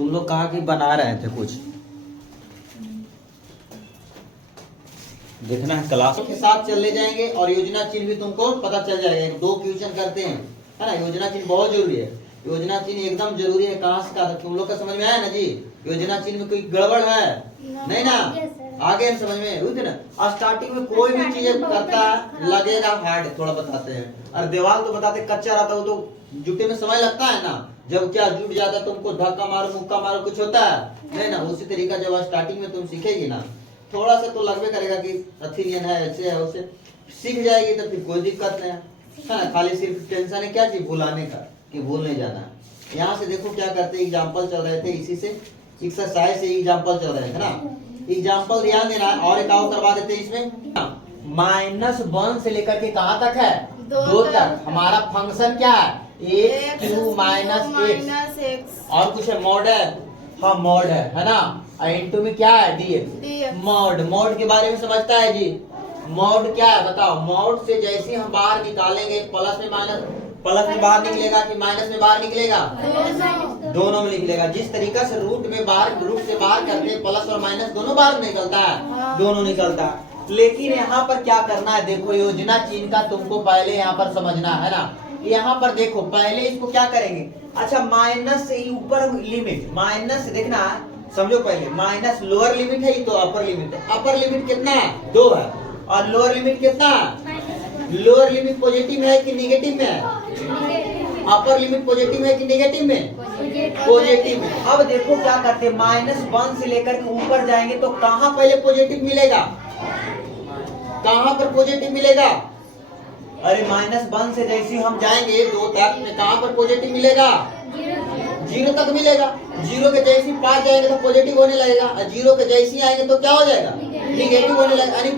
तुम लोग कहा कि बना रहे थे कुछ, देखना है क्लासों के साथ चले जाएंगे और योजना चिन्ह भी तुमको पता चल जाएगा। 2 क्वेश्चन करते हैं, है ना। योजना चिन्ह बहुत जरूरी है, योजना चिन्ह एकदम जरूरी है। कहाँ से कहा तुम लोग का समझ में आया ना जी? योजना चिन्ह में कोई गड़बड़ है? नहीं ना? आगे समझ में हुई थी ना। स्टार्टिंग में कोई भी चीज करता है लगेगा हार्ड, थोड़ा बताते हैं। और दीवार तो बताते कच्चा रहता है, वो तो जुटे में समय लगता है ना। जब क्या जुट जाता है, तुमको धक्का मारो मुक्का मारो कुछ होता है नहीं ना। उसी तरीका जब स्टार्टिंग में तुम सीखेगी ना, थोड़ा सा तो लगभग करेगा कि अथीनियन है, ऐसे है, उससे सीख जाएगी तो फिर कोई दिक्कत नहीं है ना। खाली सिर्फ टेंशन है क्या चीज भुलाने का, कि भूल नहीं जाना है। यहाँ से देखो क्या करते हैं, एग्जाम्पल चल रहे थे, इसी से एक्सरसाइज से एग्जाम्पल चल रहे थे ना। एग्जाम्पल ध्यान देना है। और एक और करवा देते हैं इसमें। -1 से लेकर के कहाँ तक है? 2 तक। हमारा फंक्शन क्या है? x³ - x। और कुछ है? मॉड है। हाँ मॉड है ना। इनटू में क्या है? dx। मॉड, मॉड के बारे में समझता है जी? मॉड क्या है बताओ? मॉड से जैसे हम बाहर निकालेंगे, प्लस में माइनस, प्लस में बाहर निकलेगा कि माइनस में बाहर निकलेगा? दोनों में निकलेगा। जिस तरीका से रूट में बाहर, रूट से बाहर करते हैं, प्लस और माइनस दोनों बाहर निकलता है, दोनों निकलता है। लेकिन यहाँ पर क्या करना है देखो, योजना चिन्ह का तुमको पहले यहाँ पर समझना है ना। यहाँ पर देखो पहले इसको क्या करेंगे। अच्छा माइनस से ही ऊपर लिमिट, माइनस देखना समझो पहले। माइनस लोअर लिमिट है, तो अपर लिमिट है। अपर लिमिट कितना है? 2 है। और लोअर लिमिट कितना है? लोअर लिमिट पॉजिटिव में है कि निगेटिव में है? अपर लिमिट पॉजिटिव है कि नेगेटिव में? पॉजिटिव में। अब देखो क्या करते हैं, -1 से लेकर के ऊपर जाएंगे तो कहाँ पहले पॉजिटिव मिलेगा? कहाँ पर पॉजिटिव मिलेगा? अरे -1 से जैसे हम जाएंगे 2 तक में कहाँ पर पॉजिटिव मिलेगा? 0 तक मिलेगा। 0 के जैसे 5 जाएंगे तो पॉजिटिव होने लगेगा, और 0 के जैसे आएंगे तो क्या हो जाएगा? निगेटिव होने लगेगा। यानी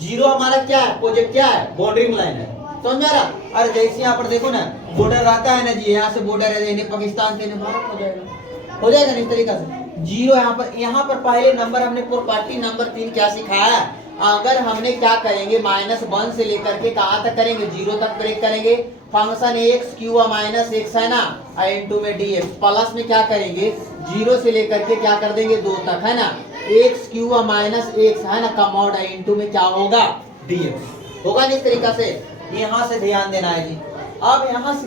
0 हमारा क्या है? पॉजिटिव क्या है? बॉर्डरिंग लाइन है, समझ आ रहा? अरे जैसे यहाँ पर देखो ना, बॉर्डर रहता है ना जी, यहाँ से बॉर्डर है, इन्हें पाकिस्तान से इन्हें भारत हो जाएगा, हो जाएगा ना इस तरीका से। 0 यहाँ पर पहले नंबर हमने प्रॉपर्टी नंबर 3 क्या सिखाया? अगर हमने क्या करेंगे, -1 से लेकर के कहाँ तक करेंगे? 0 तक ब्रेक करेंगे। फंक्शन x³ - x है ना, इनटू में dx। प्लस में क्या करेंगे? 0 से लेकर के क्या कर देंगे? 2 तक, है ना। x³ - x है ना, का मॉड है, इनटू में क्या होगा? dx होगा इस तरीका से। यहाँ से ध्यान देना है जी। अब यहाँ से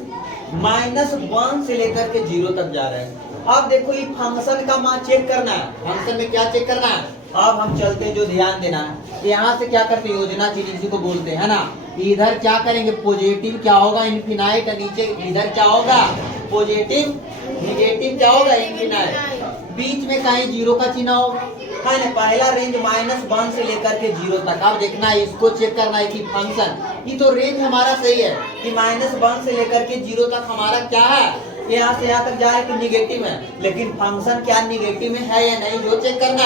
-1 से लेकर के 0 तक जा रहे हैं। अब देखो ये फंक्शन का मान चेक करना है। फंक्शन में क्या चेक करना है? अब हम चलते हैं, जो ध्यान देना है, यहाँ से क्या करते हैं? योजना चिन्ह इसी को बोलते हैं ना। इधर क्या करेंगे? पॉजिटिव क्या होगा? इनफिनाइट। नीचे इधर क्या होगा? पॉजिटिव। निगेटिव क्या होगा? इनफिनाइट। बीच में कहीं 0 का चिन्ह होगा, है ना। पहला रेंज -1 से लेकर के 0 तक। अब देखना है, इसको चेक करना है कि फंक्शन, ये तो रेंज हमारा सही है कि -1 से लेकर के 0 तक हमारा क्या है? यहाँ से यहाँ तक जा रहे तो निगेटिव है, लेकिन फंक्शन क्या निगेटिव में है या नहीं, जो चेक करना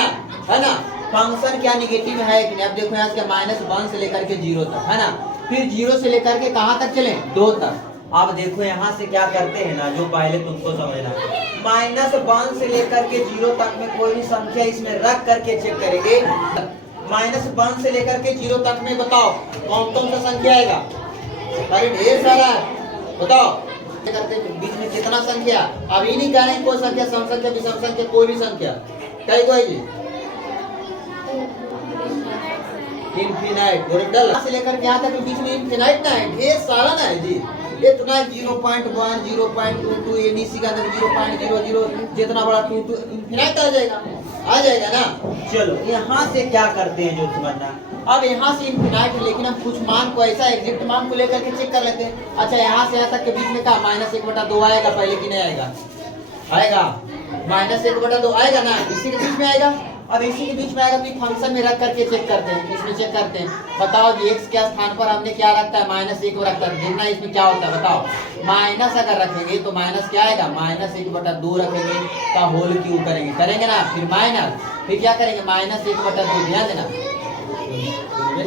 है ना। फंक्शन क्या निगेटिव में है कि नहीं। अब देखो यहाँ से -1 से लेकर के 0 तक, है ना। फिर 0 से लेकर के कहाँ तक चले? 2 तक। अब देखो यहाँ से क्या करते हैं ना, जो पहले तुमको समझना है। -1 से लेकर के 0 तक में कोई भी संख्या इसमें रख करके चेक करेंगे। -1 से लेकर के 0 तक में बताओ कौन कौन सा संख्या आएगा? अरे ढेर सारा है, बताओ करते बीच में कितना संख्या? अब ये नहीं कह रहे कोई संख्या, सम संख्या, विषम संख्या, कोई भी संख्या कई तो है जी। इनफिनाइट से लेकर के यहाँ तक बीच में इनफिनाइट ना है, ढेर सारा ना है जी। इतना 0.1 0.22 एबीसी का 0.00 जितना बड़ा 2 इनफिनाइट आ जाएगा ना। चलो यहाँ से क्या करते हैं, जो समझना। अब यहाँ से इनफिनाइट, लेकिन हम कुछ मान को ऐसा एग्जैक्ट मान को लेकर के चेक कर लेते हैं। अच्छा यहाँ से यहाँ तक के बीच में का -1/2 आएगा पहले कि नहीं आएगा? आएगा। -1/2 आएगा ना, इसी के बीच में आएगा। अब इसी के बीच में आएगा तो फंक्शन में रख करके चेक करते हैं, इसमें चेक करते हैं। बताओ जी x के स्थान पर हमने क्या रखता है? -1 को रखता है। देखना इसमें क्या होता है बताओ। माइनस अगर रखेंगे तो माइनस क्या आएगा? -1/2 रखेंगे का होल क्यूब करेंगे ना। फिर माइनस, फिर क्या करेंगे? -1/2। ध्यान देना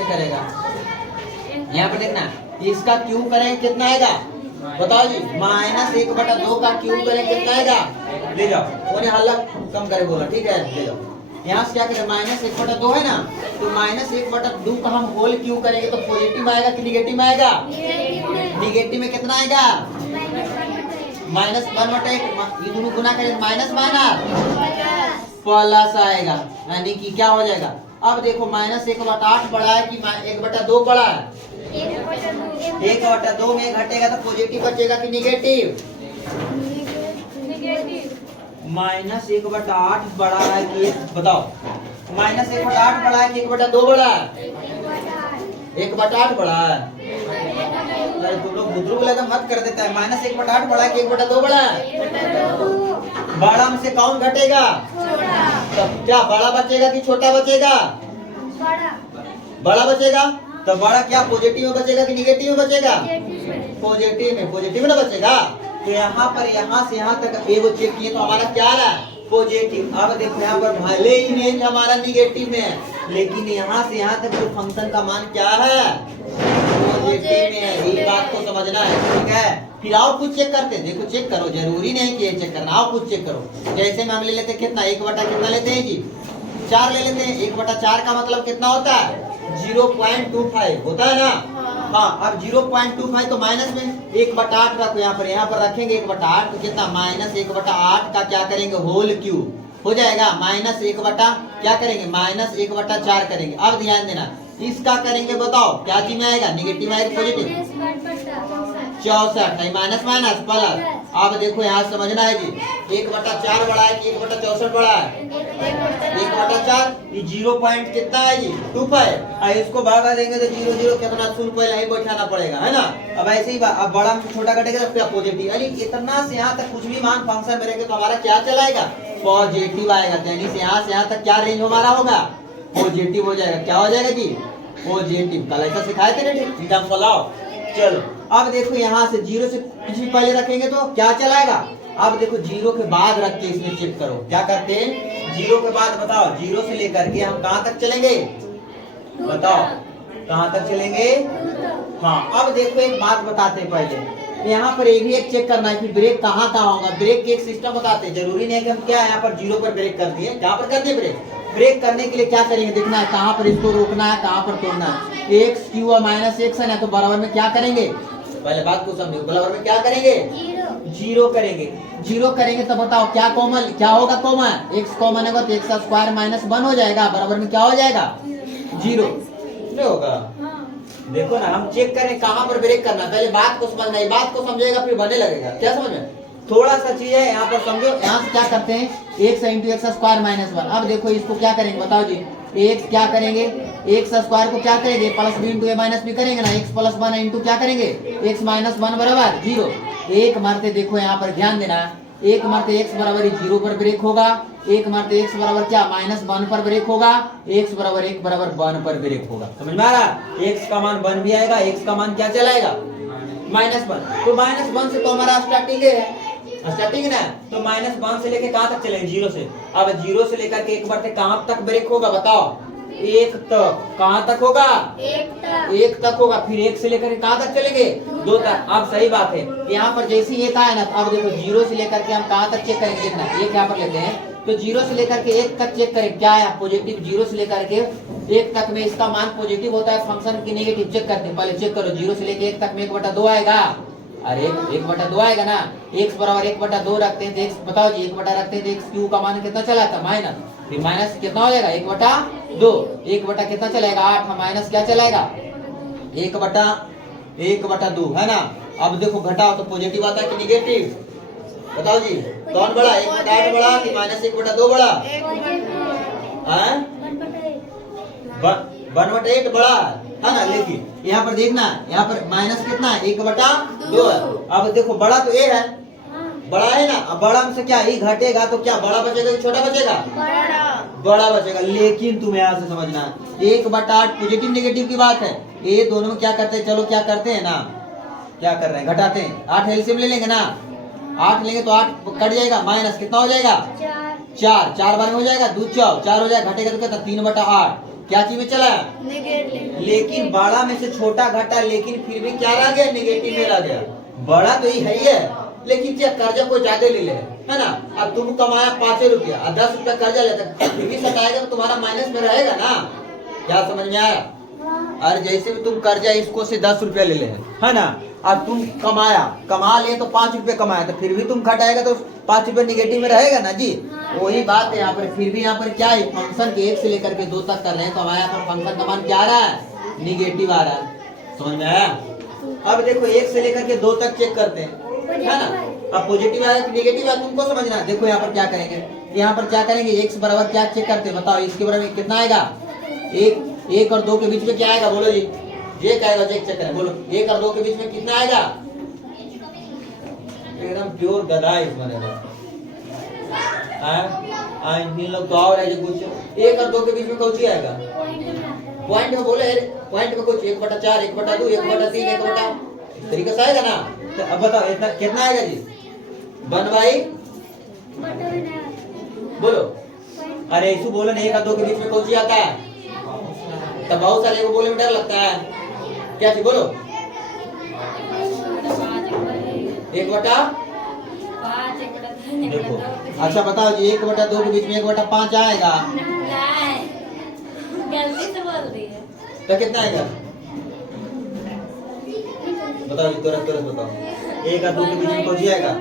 करेगा। यहाँ पर देखना, इसका क्यूब करेंगे कितना आएगा? बताओ जी। -1/2 का क्यूब करें कितना आएगा? ले जाओ, उन्हें हल्ला कम करे बोला, ठीक है ले जाओ। यहाँ से क्या करें? -1/2 है ना, तो -1/2 का हम होल क्यूब करेंगे तो पॉजिटिव आएगा कि निगेटिव आएगा? निगेटिव में कितना आएगा? -1/8 ये दोनों गुना करें माइनस प्लस आएगा, यानी कि क्या हो जाएगा। अब देखो -1/8 बड़ा है कि 1/2 बड़ा है। 1/2 में घटेगा तो पॉजिटिव बचेगा कि निगेटिव। -1/8 बड़ा है कि बताओ, -1/8 बड़ा है कि 1/2 बड़ा है। 1/8 बड़ा है। अरे तुम लोग बुजुर्ग लगा मत कर देता है। -1/8 बड़ा है कि 1/2 बड़ा है। बड़ा में से कौन घटेगा? तब क्या बड़ा बचेगा कि छोटा बचेगा? बड़ा बचेगा। तो बड़ा क्या पॉजिटिव में बचेगा कि निगेटिव में बचेगा? पॉजिटिव में बचेगा। तो यहाँ पर यहाँ से यहाँ तक वो चेक किए तो हमारा क्या आ रहा है? पॉजिटिव। अब देखो यहाँ पर भले ही इमेज हमारा निगेटिव में है, लेकिन यहाँ से यहाँ तक जो फंक्शन का मान क्या है? पॉजिटिव में है। ये बात को समझना है, ठीक है। फिर आउटपुट चेक करते हैं। देखो चेक करो, जरूरी नहीं कि ये चेक करना, आउटपुट चेक करो। जैसे में हम ले लेते कितना, 1 कितना लेते हैं जी? 4 ले लेते हैं। 1/4 का मतलब कितना होता है? 0.25 होता है ना। हाँ, अब 0.25 तो माइनस में 1/8 रखो यहाँ पर रखेंगे 1/8 तो कितना -1/8 का क्या करेंगे? होल क्यूब हो जाएगा। -1 क्या करेंगे? -1/4 करेंगे। अब ध्यान देना, इसका करेंगे बताओ क्या चीज में आएगा? निगेटिव आएगा पॉजिटिव? 64 नहीं, माइनस प्लस। अब देखो यहाँ समझना है जी, 1/4 बड़ा है कि 1/64 बड़ा है? 1/4। ये 0 पॉइंट कितना है जी? 25। इसको भागा देंगे तो 0 कितना 0 पहले ही बैठाना पड़ेगा, है ना। अब ऐसे ही अब बड़ा में छोटा कटेगा तो क्या पॉजिटिव। यानी इतना से यहाँ तक कुछ भी मान फंक्शन में रहेगा तो हमारा क्या चलाएगा? पॉजिटिव आएगा। यानी से यहाँ तक क्या रेंज हमारा होगा? पॉजिटिव हो जाएगा। क्या हो जाएगा जी? पॉजिटिव। कल ऐसा सिखाए थे ना एग्जाम्पल। आओ चलो, अब देखो यहाँ से 0 से कुछ भी पहले रखेंगे तो क्या चलाएगा? अब देखो 0 के बाद रख के इसमें चेक करो। क्या करते हैं? 0 के बाद बताओ, 0 से लेकर के हम कहाँ तक चलेंगे? बताओ कहाँ तक चलेंगे? हाँ, अब देखो एक बात बताते हैं पहले, यहाँ पर एक भी एक चेक करना है कि ब्रेक कहाँ होगा। ब्रेक के एक सिस्टम बताते हैं। जरूरी नहीं है कि हम क्या यहाँ पर 0 पर ब्रेक कर दिए। कहाँ पर कर दिए ब्रेक? ब्रेक करने के लिए क्या करेंगे? देखना है कहाँ पर इसको रोकना है, कहाँ पर तोड़ना है। एक्स क्यू और -x है तो बराबर में क्या करेंगे? पहले बात को समझो, बराबर में क्या करेंगे? 0 करेंगे। 0 करेंगे तो बताओ क्या कॉमन, क्या होगा कॉमन? x कॉमन होगा तो x² -1 हो जाएगा। बराबर में क्या हो जाएगा? 0 नहीं होगा। देखो ना, हम चेक करें कहाँ पर ब्रेक करना। पहले बात को समझना है, बात को समझेगा फिर बनने लगेगा। क्या समझ में? थोड़ा सा चीज है यहाँ पर समझो। यहाँ से क्या करते हैं? x × x² -1। अब देखो इसको क्या करेंगे बताओ जी? x क्या करेंगे? x² को क्या करेंगे? प्लस b × a - b करेंगे ना। x + 1 × क्या करेंगे? x - 1 बराबर 0। एक मरते देखो यहाँ पर ध्यान देना, एक मरते x बराबर 0 पर ब्रेक होगा। एक मरते x बराबर क्या? -1 पर ब्रेक होगा। x बराबर 1 बराबर 1 पर ब्रेक होगा। समझ में आ रहा? x का मान 1 भी आएगा, x का मान क्या चलाएगा? -1। तो -1 से तो हमारा स्टार्टिंग है, स्टार्टिंग ना। तो -1 से लेके कहाँ तक चलेंगे? 0 से। अब 0 से लेकर के 1 बढ़ते कहाँ तक ब्रेक होगा बताओ? 1 तक। कहाँ तक होगा? 1 तक होगा। फिर 1 से लेकर के कहाँ तक चलेंगे? 2 तक। अब सही बात है, यहाँ पर जैसे ये था ना, अब देखो 0 से लेकर के हम कहाँ तक चेक करेंगे? देखना, 1 यहाँ पर लेते हैं तो 0 से लेकर के 1 तक चेक करें क्या है पॉजिटिव। 0 से लेकर के 1 तक में इसका मान पॉजिटिव होता है, फंक्शन की नेगेटिव चेक करते हैं। पहले चेक करो, 0 से लेकर 1 तक में 1/2 आएगा। अरे 1/2 आएगा ना। x बराबर 1/2 रखते हैं तो x बताओ जी 1 रखते हैं तो x क्यू का मान कितना चला था? माइनस। फिर माइनस कितना हो जाएगा? 1/2। 1 कितना चलेगा? 8। माइनस क्या चलेगा? 1/2 है ना। अब देखो घटाओ तो पॉजिटिव आता है कि निगेटिव? बताओ जी कौन बड़ा? 1/8 बड़ा कि -1/2 बड़ा? 1/8 बड़ा है ना। लेकिन यहाँ पर देखना, यहाँ पर माइनस कितना है? 1/2 है। अब देखो बड़ा तो ए है, बड़ा है ना। अब बड़ा में से क्या ये घटेगा तो क्या बड़ा बचेगा कि छोटा बचेगा? बड़ा बचेगा। लेकिन तुम्हें यहाँ से समझना 1/8 पॉजिटिव नेगेटिव की बात है। ये दोनों में क्या करते हैं? चलो क्या करते हैं ना, क्या कर रहे हैं? घटाते हैं। 8 एलसीएम ले लेंगे ना। 8 लेंगे तो 8 कट जाएगा, माइनस कितना हो जाएगा? 4 बार में हो जाएगा, 2 4 हो जाएगा। घटेगा तो क्या? 3/8। क्या चीज में चला? लेकिन बड़ा में से छोटा घटा, लेकिन फिर भी क्या रह गया? निगेटिव में रह गया। बड़ा तो ही है, लेकिन क्या कर्जा कोई ज्यादा ले ले, है ना। अब तुम कमाया 5 रुपया और 10 रुपया कर्जा लेता, फिर भी सटाएगा तो तुम्हारा माइनस में रहेगा ना। क्या समझ में आया? और जैसे भी तुम कर्जा इसको से 10 रुपया ले ले, है ना, अब तुम कमा लिए तो 5 रुपए कमाया, तो फिर भी तुम घटाएगा तो 5 रुपए निगेटिव में रहेगा ना जी। वही बात है यहाँ पर, फिर भी यहाँ पर क्या है, फंक्शन के 1 से लेकर के 2 तक कर रहे हैं, तो हमारे यहाँ पर फंक्शन का मान क्या आ रहा है, निगेटिव आ रहा है। समझ में आया? अब देखो 1 से लेकर के 2 तक चेक करते हैं, है ना। अब पॉजिटिव आया कि निगेटिव आया तुमको समझना है। देखो यहाँ पर क्या करेंगे, यहाँ पर क्या करेंगे, x बराबर क्या चेक करते हैं बताओ, इसके बराबर कितना आएगा, 1 और 2 के बीच में क्या आएगा बोलो जी, ये क्या आएगा, चेक करें बोलो, 1 और 2 के बीच में कितना आएगा, एकदम प्योर गधा इस बनेगा। इन लोग तो और है जो कुछ 1 और 2 के बीच में कुछ आएगा, पॉइंट में बोले, पॉइंट में कुछ 1/4, 1/2, 1/3, 1 इस तरीके से आएगा ना। तो अब बताओ इतना कितना आएगा जी, 1/, बोलो, अरे ऐसे बोलो ना, 1 और 2 के बीच में कौन सी आता है, तो बहुत सारे को बोलने में डर लगता है, क्या चीज बोलो, 1/5। देखो अच्छा बताओ जी, 1/2 के बीच में 1/5 आएगा, गलती से बोल दी है। तो कितना आएगा बताओ जी, तुरंत बताओ, 1 और 2 के बीच में कौन सी आएगा,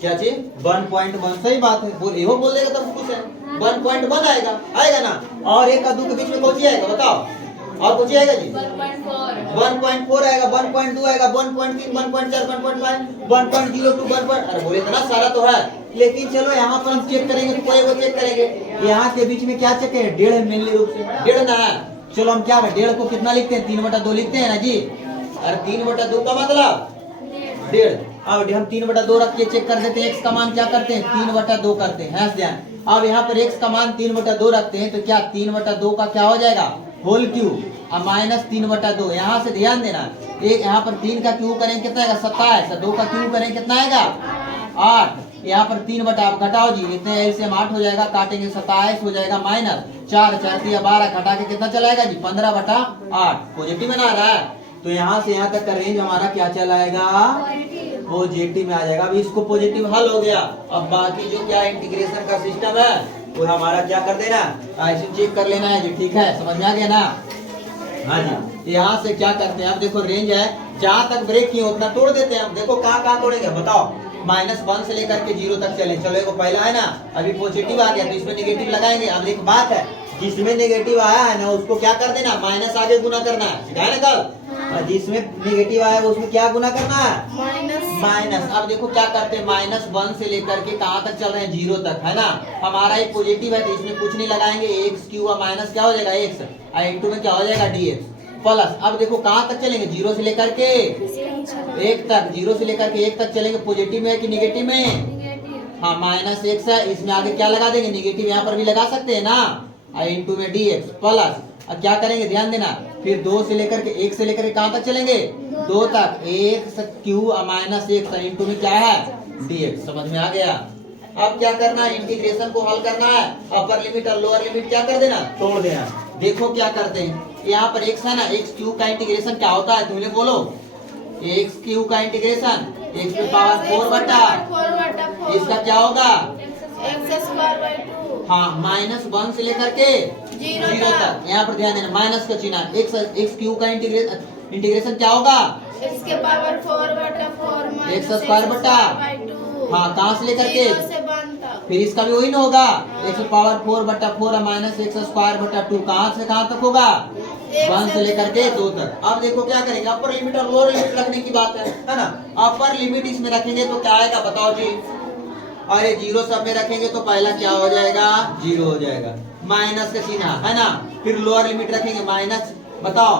क्या चीज 1.1, सही बात है, बोल देगा तब कुछ है, 1.1 आएगा ना। और 1 और 2 के बीच में कौन सी आएगा बताओ, और कुछ आएगा जी, 1.4 आएगा, 1.2 आएगा, 1.3, 1.4, 1.5, 1.02, 1. अरे बोले इतना सारा तो है, लेकिन चलो यहाँ पर हम चेक करेंगे, तो कोई वो चेक करेंगे, यहाँ के बीच में क्या चेक करें, 1.5 मेनली रूप से 1.5 ना है। चलो हम क्या करें, 1.5 को कितना लिखते हैं, 3/2 लिखते हैं ना जी। अरे 3/2 का मतलब 1.5। अब हम 3/2 रख के चेक कर देते हैं, x का मान क्या करते हैं, 3/2 करते हैं, ध्यान। अब यहाँ पर x का मान 3/2 रखते हैं, तो क्या 3/2 का क्या हो जाएगा, होल क्यूब और माइनस 3/2। यहाँ से ध्यान देना, एक यहाँ पर 3 का क्यूब करेंगे कितना आएगा, 27, 2 का क्यूब करेंगे कितना आएगा, 8। यहाँ पर 3 बटा घटाओ जी, इतने एलसीएम 8 हो जाएगा, काटेंगे 27 हो जाएगा, माइनस 4 4 12 घटा के कितना चलाएगा जी, 15/8, पॉजिटिव में ना आ रहा है। तो यहाँ से यहाँ तक का रेंज हमारा क्या चलाएगा, पॉजिटिव में आ जाएगा। अब इसको पॉजिटिव हल हो गया, अब बाकी जो क्या इंटीग्रेशन का सिस्टम है वो हमारा क्या कर देना, ऐसे चेक कर लेना है जी, ठीक है, समझ में आ गया ना। हाँ जी, यहाँ से क्या करते हैं, अब देखो रेंज है, जहाँ तक ब्रेक किए उतना तोड़ देते हैं हम। देखो कहाँ तोड़ेंगे बताओ, -1 से लेकर के 0 तक चले। चलो एक पहला है ना, अभी पॉजिटिव आ गया तो इसमें नेगेटिव लगाएंगे। अब एक बात है, जिसमें नेगेटिव आया है ना उसको क्या कर देना, माइनस आगे गुना करना है, सिखाया ना कल। और जिसमें नेगेटिव आया है उसमें क्या गुना करना है, माइनस। अब देखो क्या करते हैं, -1 से लेकर के कहाँ तक चल रहे हैं, 0 तक, है ना। हमारा एक पॉजिटिव है तो इसमें कुछ नहीं लगाएंगे, x क्यू और माइनस क्या हो जाएगा x, और इंटू में क्या हो जाएगा dx प्लस। अब देखो कहाँ तक चलेंगे, 0 से लेकर के 1 तक, 0 से लेकर के 1 तक चलेंगे। पॉजिटिव में है कि निगेटिव में, हाँ -x है, इसमें आगे क्या लगा देंगे, निगेटिव यहाँ पर भी लगा सकते हैं ना, और इंटू में dx प्लस। अब क्या करेंगे ध्यान देना, फिर 2 से लेकर के 1 से लेकर के कहाँ तक चलेंगे, 2 तक, 1 क्यू और -1 इंटू में क्या है dx। समझ में आ गया। अब क्या करना है, इंटीग्रेशन को हल करना है, अपर लिमिट और लोअर लिमिट क्या कर देना, तोड़ देना। देखो क्या करते हैं, यहाँ पर x है ना, x क्यू का इंटीग्रेशन क्या होता है, तुमने बोलो, x क्यू का इंटीग्रेशन x की पावर 4 बटा इसका क्या होगा, हाँ -1 से लेकर के 0 तक। यहाँ पर ध्यान देना, माइनस का चिन्ह, x क्यू का इंटीग्रेशन क्या होगा, x के पावर 4 बटा 4 x स्क्वायर बटा, हाँ कहाँ से लेकर के, फिर इसका भी वही ना होगा, x पावर 4 बटा 4 माइनस x स्क्वायर बटा 2, कहाँ से कहाँ तक होगा, 1 से लेकर के 2 तक। अब देखो क्या करेंगे, अपर लिमिट और लोअर लिमिट रखने की बात है ना। अपर लिमिट इसमें रखेंगे तो क्या आएगा बताओ जी, अरे 0 सब में रखेंगे तो पहला क्या हो जाएगा, 0 हो जाएगा, माइनस का चिन्ह है ना। फिर लोअर लिमिट रखेंगे, माइनस बताओ,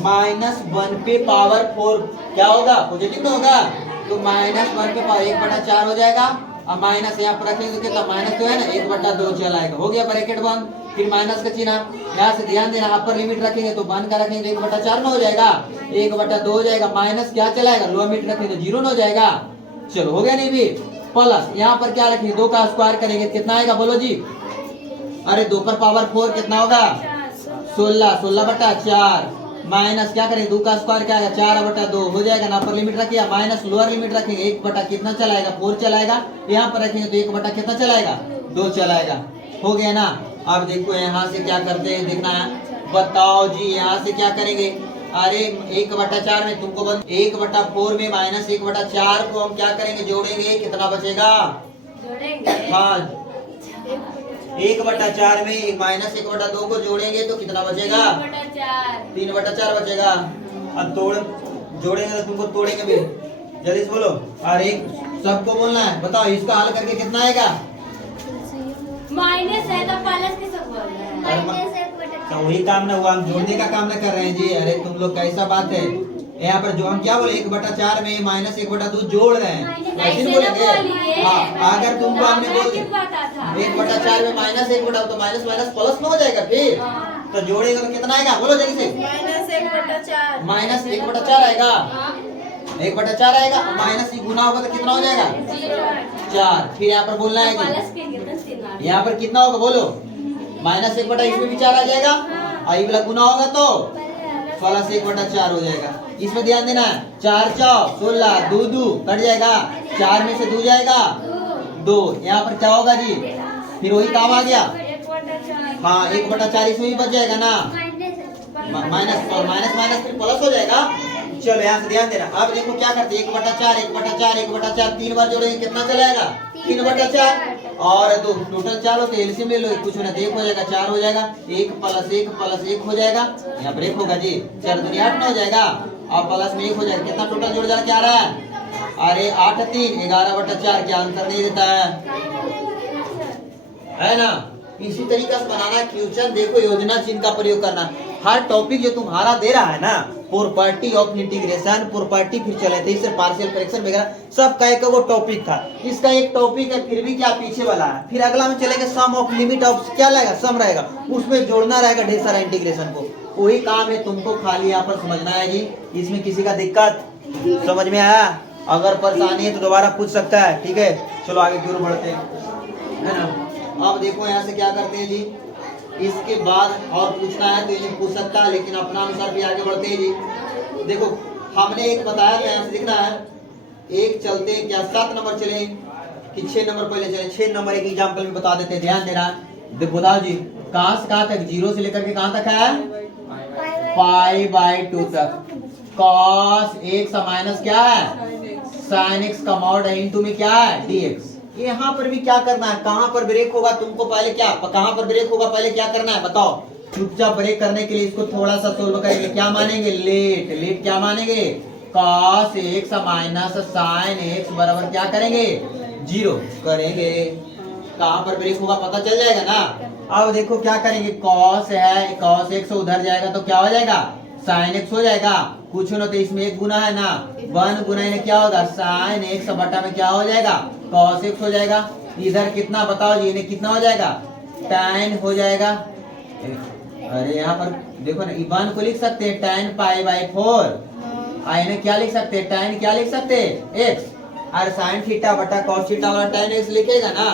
-1 पे पावर 4 क्या होगा, पॉजिटिव में होगा, तो -1 पे पावर 1/4 हो जाएगा। अब माइनस यहाँ पर रखेंगे तो कितना, माइनस तो है ना, 1/2 चलाएगा, हो गया ब्रैकेट बंद। फिर माइनस का चिन्ह, यहाँ से ध्यान देना, अपर लिमिट रखेंगे तो 1 का रखेंगे तो 1/4 में हो जाएगा, 1/2 हो जाएगा, माइनस क्या चलाएगा, लोअर लिमिट रखेंगे तो 0 में हो जाएगा। चलो हो गया नहीं भी, प्लस यहाँ पर क्या रखेंगे, 2 का स्क्वायर करेंगे कितना आएगा बोलो जी, अरे 2 पर पावर 4 कितना होगा, 16/4 माइनस क्या करेंगे, 2 का स्क्वायर क्या आएगा, 4/2 हो जाएगा ना। अपर लिमिट रखिए, माइनस लोअर लिमिट रखेंगे, 1 बटा कितना चलाएगा, 4 चलाएगा। यहाँ पर रखेंगे तो 1 बटा कितना चलाएगा, 2 चलाएगा, हो गया ना। अब देखो यहाँ से क्या करते हैं, देखना है, बताओ जी, यहाँ से क्या करेंगे, अरे 1/4 में तुमको 1/4 में -1/4 को हम क्या करेंगे, जोड़ेंगे, कितना बचेगा? जोड़ेंगे हाँ, 1/4 में -1/2 को जोड़ेंगे तो कितना बचेगा? 3/4 बचेगा। अब जोड़ेंगे तो तुमको तोड़ेंगे भी, जल्दी से बोलो। अरे सबको बोलना है, बताओ इसका हल करके कितना आएगा? माइनस है तो प्लस कैसे बोल रहे हैं? तो वही काम ना हुआ, हम जोड़ने का काम ना कर रहे हैं जी। अरे तुम लोग कैसा बात है, यहाँ पर जो हम क्या बोले 1/4 में -1/2 जोड़ रहे हैं, ऐसे नहीं बोलेंगे। हाँ, अगर तुमको हमने बोल 1/4 में -1/2 तो माइनस माइनस प्लस में हो जाएगा फिर, तो जोड़ेगा तो कितना आएगा, बोलो जल्दी से। -1/4 आएगा, 1/4 आएगा, माइनस ही गुना होगा तो कितना हो जाएगा? 4। फिर यहाँ पर बोलना है कि यहाँ पर कितना होगा, बोलो। -1/, इसमें भी 4 आ जाएगा, और ये वाला गुना होगा तो प्लस 1/4 हो जाएगा। इसमें ध्यान देना है, 4 × 4 = 16, 2 2 कट जाएगा, 4 में से 2 जाएगा 2। यहाँ पर क्या होगा जी, फिर वही काम आ गया। हाँ, 1/4 इसमें भी बच जाएगा ना, माइनस और माइनस फिर प्लस हो जाएगा। चलो यहाँ से ध्यान देना। अब देखो क्या करते हैं, 1/4 1/4 1/4 3 बार जोड़ेंगे, कितना चलाएगा? 3/4 और 2 टोटल 4 होते, एलसीएम ले लो, कुछ होना 1 हो जाएगा, 4 हो जाएगा, 1 + 1 + 1 हो जाएगा, यहाँ पर 1 होगा जी, 4 दूनी 8 हो जाएगा, और प्लस में 1 हो जाएगा। कितना टोटल जोड़ जाएगा, क्या आ रहा है? अरे 8 3 11/4, क्या आंसर नहीं देता है ना? इसी तरीके से बनाना क्वेश्चन। देखो योजना चिन्ह का प्रयोग करना, हर टॉपिक जो तुम्हारा दे रहा है ना, प्रॉपर्टी ऑफ इंटीग्रेशन, प्रॉपर्टी, फिर चले थे इससे पार्शियल फ्रैक्शन वगैरह, सब का एक वो टॉपिक था। इसका एक टॉपिक है, फिर भी क्या पीछे वाला है। फिर अगला में चलेगा सम ऑफ लिमिट ऑफ, क्या लगेगा, सम रहेगा, उसमें जोड़ना रहेगा ढेर सारा इंटीग्रेशन को। वही काम है, तुमको खाली यहाँ पर समझना है जी। इसमें किसी का दिक्कत समझ में आया? अगर परेशानी है तो दोबारा पूछ सकता है, ठीक है। चलो आगे की ओर बढ़ते हैं, है ना। अब देखो यहाँ से क्या करते हैं जी, इसके बाद और पूछना है तो ये पूछ सकता है, लेकिन अपना अनुसार भी आगे बढ़ते हैं जी। देखो हमने एक बताया था, यहाँ से दिखना है, एक चलते क्या 7 नंबर चले कि 6 नंबर पहले चले। 6 नंबर एक एग्जाम्पल में बता देते हैं, ध्यान देना। बताओ जी, कहाँ से कहाँ तक, 0 से लेकर के कहाँ तक है? π/2 तक। cos x माइनस क्या है? sin x का मॉड है, इनटू में क्या है? dx। यहाँ पर भी क्या करना है, कहाँ पर ब्रेक होगा तुमको पहले, कहाँ पर ब्रेक होगा पहले क्या करना है, बताओ। चुपचाप ब्रेक करने के लिए इसको थोड़ा सा सोल्व करेंगे, क्या मानेंगे? लेट क्या मानेंगे? cos x minus sin x बराबर क्या करेंगे? 0 करेंगे। कहाँ पर ब्रेक होगा पता चल जाएगा ना। अब देखो क्या करेंगे, cos है, cos x उधर जाएगा तो क्या हो जाएगा? sin x हो जाएगा। कुछ ना तो इसमें एक गुना है ना, 1 गुना इन्हें क्या होगा? sin x बटा में क्या हो जाएगा? cos x हो जाएगा। इधर कितना बताओ जी, इन्हें कितना हो जाएगा? tan हो जाएगा। अरे यहाँ पर देखो ना, 1 को लिख सकते हैं tan π/4, इन्हें क्या लिख सकते हैं? tan क्या लिख सकते हैं? x। और sin थीटा बटा cos थीटा वाला tan x लिखेगा ना,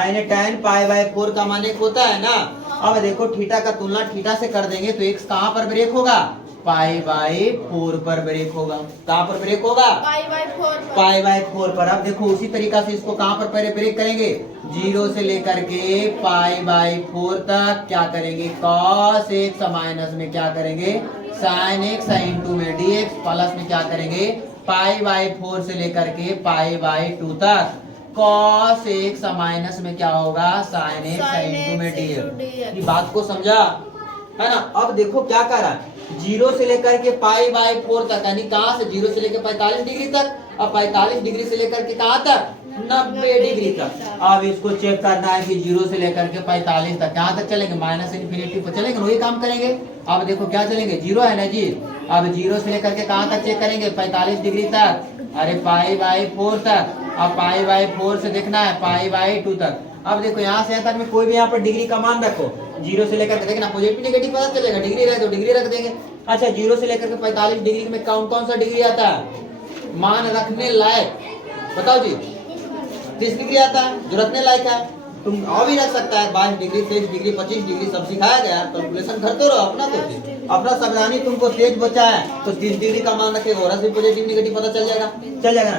इन्हें tan π/4 का मान 1 होता है ना। अब देखो थीटा का तुलना थीटा से कर देंगे तो x कहाँ पर ब्रेक होगा? π/4 पर ब्रेक होगा। कहाँ पर ब्रेक होगा? π/4 पर। अब देखो उसी तरीका से इसको कहाँ पर पहले ब्रेक करेंगे? 0 से लेकर के π/4 तक क्या करेंगे? cos x माइनस में क्या करेंगे? sin x इनटू में dx, प्लस में क्या करेंगे? π/4 से लेकर के π/2 तक cos x माइनस में क्या होगा? sin x इनटू में dx। ये बात को समझा है ना। अब देखो क्या कर रहा है, 0 से लेकर के π/4 तक, यानी कहाँ से? 0 से लेकर 45 डिग्री तक, अब 45 डिग्री से लेकर के कहाँ तक? 90 डिग्री तक। अब इसको चेक करना है कि 0 से लेकर के 45 तक कहाँ तक चलेंगे? -∞ पर चलेंगे, वही काम करेंगे। अब देखो क्या चलेंगे, 0 है ना जी। अब 0 से लेकर के कहाँ तक चेक करेंगे? 45 डिग्री तक, अरे π/4 तक। अब π/4 से देखना है π/2 तक। अब देखो यहाँ से यहाँ तक में कोई भी यहाँ पर डिग्री का मान रखो, 0 से लेकर के देखना, पॉजिटिव नेगेटिव पता चलेगा, डिग्री रहे तो डिग्री रख देंगे। अच्छा 0 से लेकर के 45 डिग्री में कौन कौन सा डिग्री आता है मान रखने लायक? बताओ जी। 30 डिग्री आता है जो रखने लायक है, तुम और भी रख सकता है 22 डिग्री, 23 डिग्री, 25 डिग्री, सब सिखाया गया है। कैलकुलेशन करते रहो अपना, तो अपना सावधानी तुमको तेज बचा है तो 30 डिग्री का मान रखेगा और भी पॉजिटिव नेगेटिव पता चल जाएगा ना।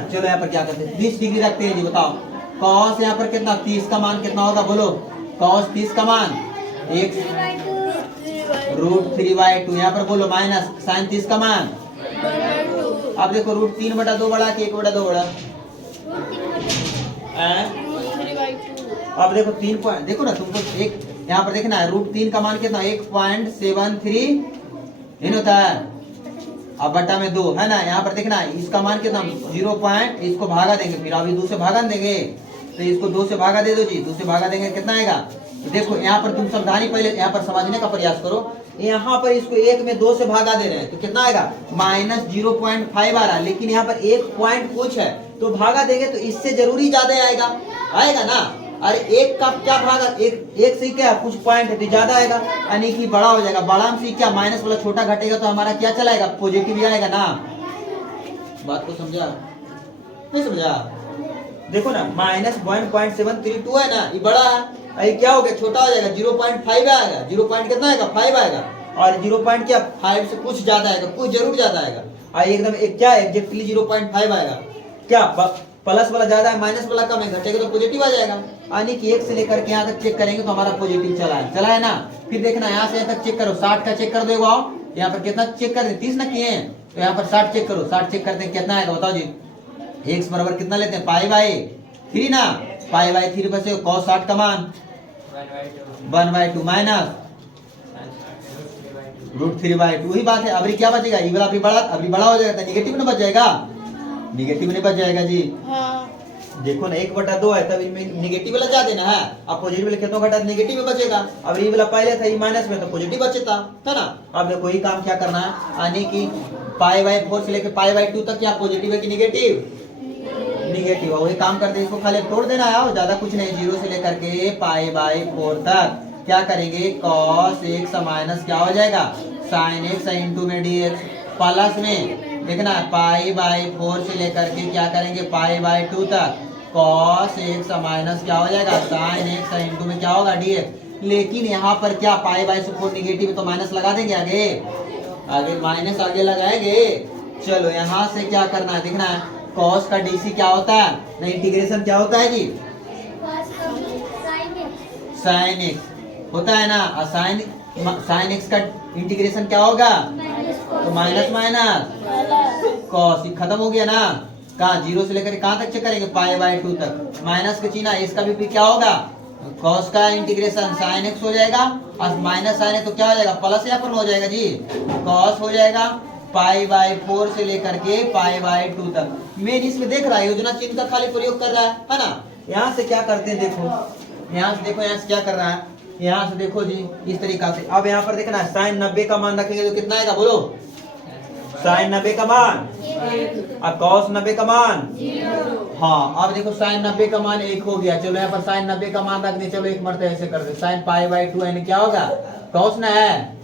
चलो यहाँ पर क्या करते हैं, 20 डिग्री रखते हैं जी। बताओ cos यहाँ पर कितना, 30 का मान कितना होगा बोलो? cos 30 का मान 1 √3/2। यहाँ पर बोलो माइनस साइन 30 का मान। अब देखो √3/2 बड़ा कि 1/2 बड़ा। अब देखो 3 पॉइंट देखो ना तुमको एक यहाँ पर देखना है √3 का मान कितना 1.73 होता है। अब बटा में 2 है ना। यहाँ पर देखना इसका मान कितना 0 पॉइंट इसको भागा देंगे फिर अभी 2 से भागा देंगे तो इसको 2 से भागा दे दो जी। 2 से भागा देंगे कितना आएगा। तो देखो यहाँ पर तुम सावधानी पहले यहाँ पर समझने का प्रयास करो। यहाँ पर इसको 1 में 2 से भागा दे रहे हैं तो कितना आएगा -0.5 आ रहा है। लेकिन यहाँ पर 1 पॉइंट कुछ है तो भागा देंगे तो इससे जरूरी ज्यादा आएगा आएगा ना। अरे एक का क्या भागा एक से क्या कुछ पॉइंट है तो ज्यादा आएगा यानी कि बड़ा हो जाएगा। बड़ा में से क्या माइनस वाला छोटा घटेगा तो हमारा क्या चलाएगा पॉजिटिव ही आएगा ना। बात को समझा नहीं समझा। देखो ना -1.732 है ना ये बड़ा है। ये क्या हो गया छोटा हो जाएगा 0.5 आएगा। 0 पॉइंट कितना आएगा 5 आएगा और 0 पॉइंट क्या 5 से कुछ ज्यादा आएगा कुछ जरूर ज्यादा आएगा। एकदम एक क्या एग्जैक्टली 0.5 आएगा। क्या प्लस वाला ज्यादा है माइनस वाला कम है घटेगा तो पॉजिटिव आ जाएगा। यानी कि 1 से लेकर के यहाँ तक चेक करेंगे तो हमारा पॉजिटिव चला है ना। फिर देखना यहाँ से यहाँ तक चेक करो 60 का चेक कर दो। यहाँ पर कितना चेक कर दे 30 ना किए हैं तो यहाँ पर 60 चेक करो। 60 चेक करते हैं कितना आएगा बताओ जी। x बराबर कितना लेते हैं π/3 ना। π/3 पर से cos 60 का मान 1/2 माइनस √3/2 ही बात है। अभी क्या बचेगा ये वाला अभी बड़ा हो जाएगा तो निगेटिव ना बच जाएगा। निगेटिव नहीं बच जाएगा जी। देखो ना 1/2 है तब इसमें निगेटिव वाला जा देना है। अब पॉजिटिव वाले कितना घटा निगेटिव में बचेगा। अब ये वाला पहले था ये माइनस में तो पॉजिटिव बचता है ना। अब देखो ये काम क्या करना है यानी कि π/4 से लेकर π/2 तक क्या पॉजिटिव है कि निगेटिव निगेटिव वही काम करते हैं। इसको खाली तोड़ देना है ज्यादा कुछ नहीं। 0 से लेकर के π/4 तक क्या करेंगे cos x माइनस क्या हो जाएगा sin x इंटू में dx प्लस में देखना π/4 से लेकर के क्या करेंगे π/2 तक cos x माइनस क्या हो जाएगा sin x इंटू में क्या होगा dx। लेकिन यहाँ पर क्या π/4 निगेटिव तो माइनस लगा देंगे आगे माइनस आगे लगाएंगे। चलो यहाँ से क्या करना है देखना है cos का dc क्या होता है ना इंटीग्रेशन क्या होता है जी sin x होता है ना। और sin x का इंटीग्रेशन क्या होगा तो माइनस cos खत्म हो गया ना। कहाँ 0 से लेकर कहाँ तक चेक करेंगे π/2 तक माइनस का चिन्ह इसका भी क्या होगा cos का इंटीग्रेशन sin x हो जाएगा और माइनस sin तो क्या हो जाएगा प्लस या हो जाएगा जी cos हो जाएगा π/4 से लेकर के π/2 तक। मेन इसमें देख रहा है योजना चिन्ह का खाली प्रयोग कर रहा है ना। यहाँ से क्या करते हैं देखो यहाँ से क्या कर रहा है यहाँ से देखो जी इस तरीका से। अब यहाँ पर देखना है sin 90 का मान रखेंगे तो कितना आएगा बोलो sin 90 का मान और cos 90 का मान। हाँ अब देखो sin 90 का मान 1 हो गया। चलो यहाँ पर sin 90 का मान रखने चलो एक मरते ऐसे कर दे sin π/2 यानी क्या होगा cos ना है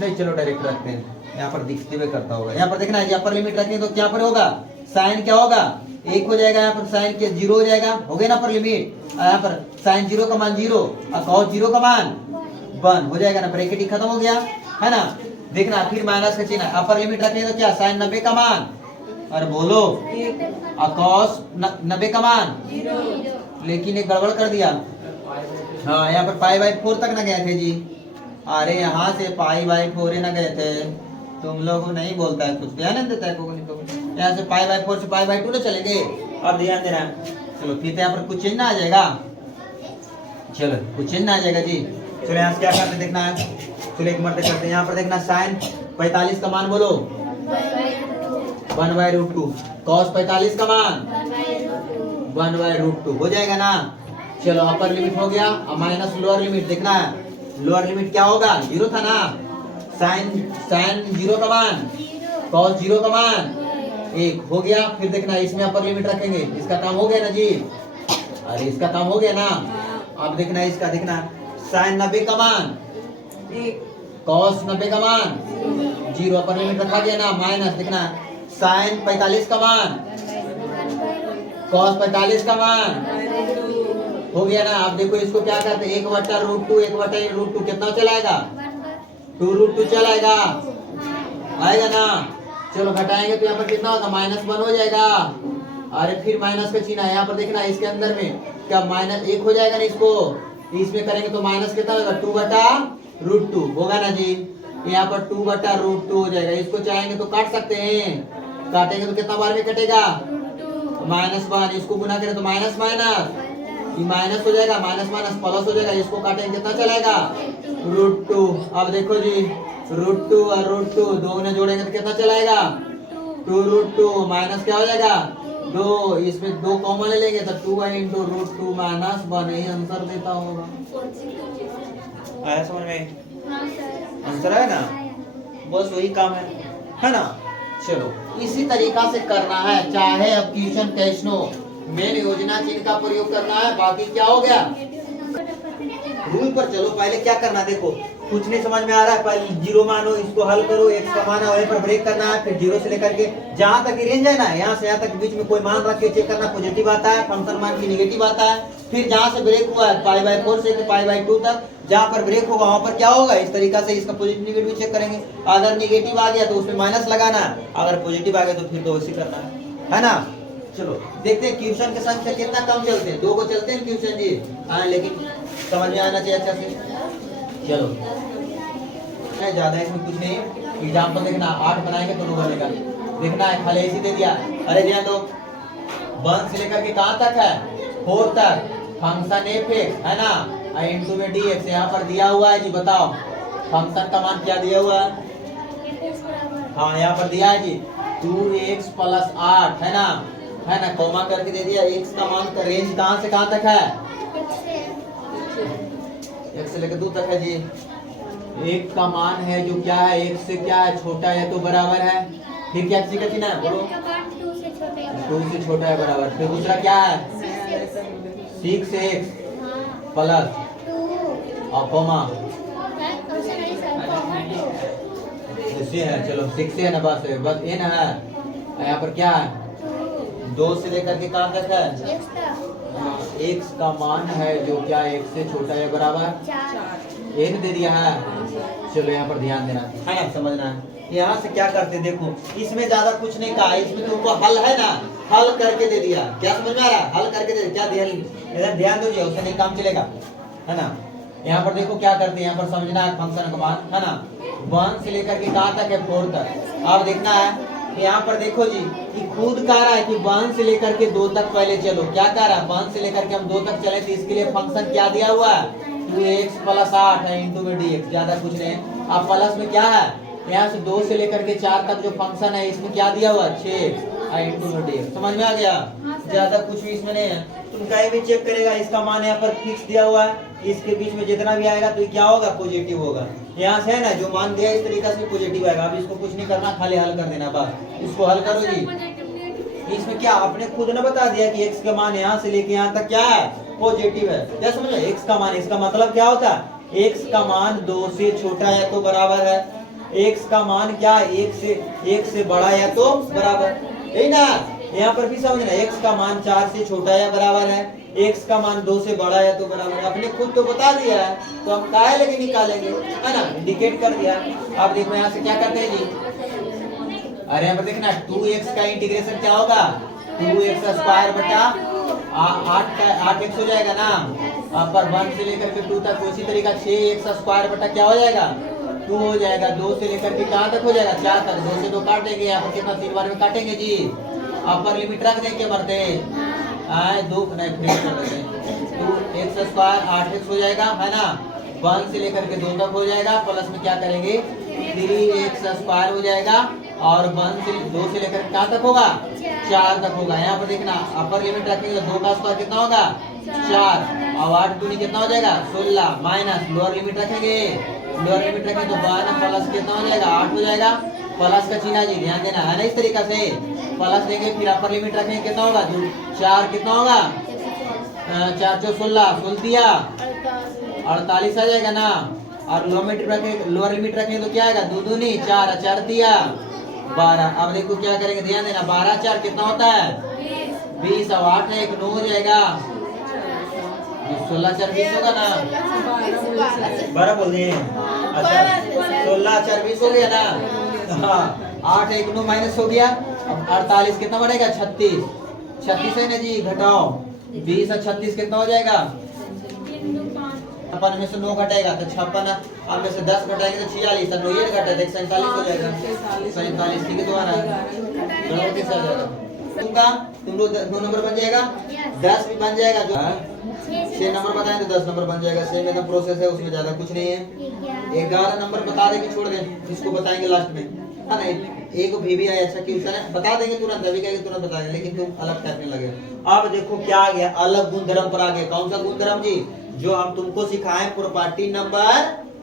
नहीं। चलो डायरेक्ट रखते हैं यहाँ पर दिखते हुए करता होगा। यहाँ पर देखना है अपर लिमिट रखेंगे तो क्या पर होगा साइन क्या होगा 1 हो जाएगा। यहाँ पर साइन के 0 हो जाएगा हो गया ना अपर लिमिट। यहाँ पर साइन 0 का मान 0 और cos 0 का मान 1 हो जाएगा ना। ब्रैकेट ही खत्म हो गया है ना। देखना फिर माइनस का चिन्ह अपर लिमिट रखेंगे तो क्या साइन 90 का मान और बोलो और cos 90 का मान। लेकिन एक गड़बड़ कर दिया। हाँ यहाँ पर π/4 तक ना गए थे जी। अरे यहाँ से π/4 ना गए थे। तुम लोग नहीं बोलता है कुछ ध्यान नहीं देता है कोई। यहाँ से π/4 से π/2 ना चलेंगे। अब ध्यान देना चलो फिर यहाँ पर कुछ चिन्ह आ जाएगा। चलो कुछ चिन्ह आ जाएगा जी। चलो यहाँ से क्या करते देखना है। चलो एक मरते करते हैं। यहाँ पर देखना साइन 45 का मान बोलो 1/√2 cos 45 का मान 1/√2 हो जाएगा ना। चलो अपर लिमिट हो गया और माइनस लोअर लिमिट देखना है। लोअर लिमिट क्या होगा 0 था ना। साइन 0 का मान cos 0 का मान 1 हो गया। फिर देखना इसमें अपर लिमिट रखेंगे इसका काम हो गया ना जी। अरे इसका काम हो गया ना। अब देखना इसका देखना साइन 90 का मान cos 90 का मान 0 अपर लिमिट रखा गया ना। माइनस देखना साइन 45 का मान cos 45 का मान हो गया ना। अब देखो इसको क्या करते 1/√2 कितना चलाएगा 2√2 चलाएगा आएगा ना। चलो घटाएंगे तो यहाँ पर कितना होगा -1 हो जाएगा। अरे फिर माइनस का चिन्ह है यहाँ पर देखना इसके अंदर में क्या -1 हो जाएगा ना। इसको इसमें करेंगे तो माइनस कितना होगा √2 होगा ना जी। यहाँ पर 2/√2 हो जाएगा। इसको चाहेंगे तो काट सकते हैं, काटेंगे तो कितना बार में कटेगा? -1। इसको गुना करें तो माइनस माइनस ये माइनस हो जाएगा, माइनस माइनस प्लस हो जाएगा। इसको काटेंगे कितना चलेगा? √2। अब देखो जी √2 और √2 दो ने जोड़ेंगे तो कितना चलाएगा? 2√2 माइनस क्या हो जाएगा? 2। इसमें 2 कॉमन ले लेंगे तो 2 × √2 -1 यही आंसर देता होगा। आया समझ में? आंसर है ना, बस वही काम है ना। चलो इसी तरीका से करना है, चाहे अब क्वेश्चन कैसन हो, मेन योजना चिन्ह का प्रयोग करना है। बाकी क्या हो गया, रूल पर चलो। पहले क्या करना देखो, कुछ नहीं समझ में आ रहा है, पहले 0 मानो, इसको हल करो, x का मान है वहीं पर ब्रेक करना है, फिर 0 से लेकर के जहां तक रेंज है ना, यहाँ से यहाँ तक बीच में कोई मान रख के चेक करना, पॉजिटिव आता है फंक्शन मान की नेगेटिव आता है। फिर जहां से ब्रेक हुआ है π/4 से π/2 तक, जहां पर ब्रेक होगा वहां पर क्या होगा, इस तरीका से इसका पॉजिटिव नेगेटिव चेक करेंगे। अगर नेगेटिव आ गया तो उसमें माइनस लगाना है, अगर पॉजिटिव आ गया तो फिर 2 ऐसे करना है ना। चलो देखते हैं क्वेश्चन के संख्या कितना कम चलते हैं, 2 को चलते हैं क्वेश्चन जी। हाँ लेकिन समझ में आना चाहिए अच्छा से। चलो ज्यादा इसमें कुछ नहीं, एग्जाम्पल देखना, 8 बनाएंगे तो 2 बनेगा, देखना है खाली ऐसे दे दिया। अरे ध्यान दो, 1 से लेकर के कहां तक है, 4 तक फंक्शन f(x) है ना, इनटू में dx यहाँ पर दिया हुआ है जी। बताओ फंक्शन का मान क्या दिया हुआ है? हाँ यहाँ पर दिया है जी 2x + 8 है ना, कॉमा करके दे दिया। x का मान का रेंज कहां से कहां तक है? x से लेकर 2 तक है जी। एक का मान है जो क्या है, एक से क्या है, छोटा है तो बराबर है। फिर क्या चीज का ना बोलो, 2 से छोटा है बराबर। फिर दूसरा क्या है, 6x प्लस और कॉमा ऐसे है। चलो 6 है ना, बस n है। यहाँ पर क्या है, 2 से लेकर के कहां तक है? x का मान है जो क्या 1 से छोटा है बराबर n दे दिया है। चलो यहाँ पर ध्यान देना है ना, समझना है। यहाँ से क्या करते देखो, इसमें ज्यादा कुछ नहीं कहा, इसमें तुमको हल है ना, हल करके दे दिया। क्या समझ में आ रहा है, हल करके दे क्या दिया, इधर ध्यान दो जी, उससे नहीं काम चलेगा है ना। यहाँ पर देखो क्या करते हैं, यहाँ पर समझना है फंक्शन का मान है ना, 1 से लेकर के कहां तक है, 4 तक। अब देखना है यहाँ पर देखो जी कि खुद कह रहा है कि 1 से लेकर के 2 तक पहले चलो। क्या कह रहा है, 1 से लेकर के हम 2 तक चले तो इसके लिए फंक्शन क्या दिया हुआ है, 2x + 8 है इनटू में dx, ज्यादा कुछ नहीं। अब प्लस में क्या है, यहाँ से 2 से लेकर के 4 तक जो फंक्शन है इसमें क्या दिया हुआ है, 6x इनटू में dx। समझ में आ गया, ज्यादा कुछ भी इसमें नहीं है। तुम कहीं भी चेक करेगा, इसका मान यहाँ पर फिक्स दिया हुआ है, इसके बीच में जितना भी आएगा तो ये क्या होगा, पॉजिटिव होगा। यहाँ से है ना जो मान दिया इस तरीके से पॉजिटिव आएगा। अब इसको कुछ नहीं करना, खाली हल कर देना बस। इसको हल करो जी, इसमें क्या आपने खुद ने बता दिया कि x का मान यहाँ से लेके यहाँ तक क्या है, पॉजिटिव है। क्या समझो, x का मान, इसका मतलब क्या होता है, x का मान 2 से छोटा है तो बराबर है, x का मान क्या 1 से बड़ा है तो बराबर, यही ना। यहाँ पर भी समझना, x का मान 4 से छोटा है बराबर है, x का मान 2 से बड़ा है तो बराबर है। आपने खुद तो बता दिया है तो हम काहे लेके निकालेंगे, है ना, इंडिकेट कर दिया। अब देखो यहाँ से क्या करते हैं जी, अरे यहाँ पर देखना 2x का इंटीग्रेशन क्या होगा, 2x² बटा 8x हो जाएगा ना। अब पर 1 से लेकर के 2 तक उसी तरीका 6x² बटा क्या हो जाएगा, 2 हो जाएगा। 2 से लेकर के कहाँ तक हो जाएगा, 4 तक। 2 से 2 काट देंगे, यहाँ पर कितना 3 बार में काटेंगे जी। अपर लिमिट रख देंगे बढ़ते आए 2 नहीं फिर कर देते 2x² 8x हो जाएगा है ना। 1 से लेकर के 2 तक हो जाएगा, प्लस में क्या करेंगे 3x² हो जाएगा, और 2 से लेकर कहाँ तक होगा, 4 तक होगा। यहाँ पर देखना अपर लिमिट रखेंगे तो 2 का स्क्वायर कितना होगा, 4, और 8 दूनी कितना हो जाएगा 16, माइनस लोअर लिमिट रखेंगे, लोअर लिमिट रखेंगे तो 12 प्लस कितना हो जाएगा 8 हो जाएगा। प्लस का चिन्ह जी ध्यान देना है ना, इस तरीका से प्लस देंगे, फिर अपर लिमिट रखेंगे कितना होगा 4 कितना होगा 4 × 16 16 दिया 48 आ जाएगा ना। और लोअर लिमिट रखेंगे तो क्या आएगा 2 दूनी 4 4 दिया 12। अब देखो क्या करेंगे, ध्यान देना 12 4 कितना होता है 20, और 8 है 1 9 हो जाएगा, 16 4 20 होगा ना, 12 बोल दिए। अच्छा 16 4 20 हो गया ना, हाँ 8 1 9 माइनस हो गया। अब 48 कितना बढ़ेगा 36, 36 है ना जी, घटाओ 20 और 36 कितना हो जाएगा, 56 में से 9 घटेगा तो 56, अब में से 10 घटाएंगे तो 46, तो 9 ये घटा तो 47 हो जाएगा। 47 ठीक है तुम्हारा बराबर कैसे आ जाएगा तुम लोग 2 नंबर बन जाएगा, 10 भी बन जाएगा, जो 6 नंबर बताएं तो 10 नंबर बन जाएगा। सेम एकदम प्रोसेस है, उसमें ज्यादा कुछ नहीं है। 11 नंबर बता देंगे, छोड़ दें, इसको बताएंगे लास्ट में, है ना। एक भी है अच्छा क्वेश्चन है, बता देंगे तुरंत, अभी कहेंगे तुरंत बताएंगे, लेकिन तुम अलग टाइप में लगे। अब देखो क्या आ गया, अलग गुणधर्म पर आ गया। कौन सा गुणधर्म जी? जो हम तुमको सिखाए प्रॉपर्टी नंबर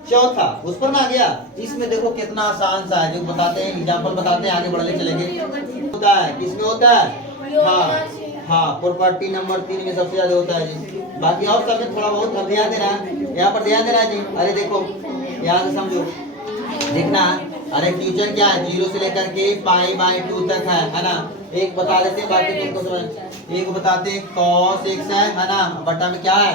4, उस पर ना आ गया। इसमें देखो कितना आसान सा है, जो बताते हैं एग्जांपल बताते हैं, आगे बढ़ने चलेंगे। होता है किसमें होता है? हाँ, प्रॉपर्टी नंबर 3 में सबसे ज्यादा होता है जी। बाकी और सब में थोड़ा बहुत ध्यान देना है, यहाँ पर ध्यान देना है जी। अरे देखो यहाँ से समझो, देखना। अरे क्वेश्चन क्या है, 0 से लेकर के π/2 तक है ना। एक बता देते हैं, बाकी तुमको समझ। एक बताते हैं cos x है ना, बटा में क्या है?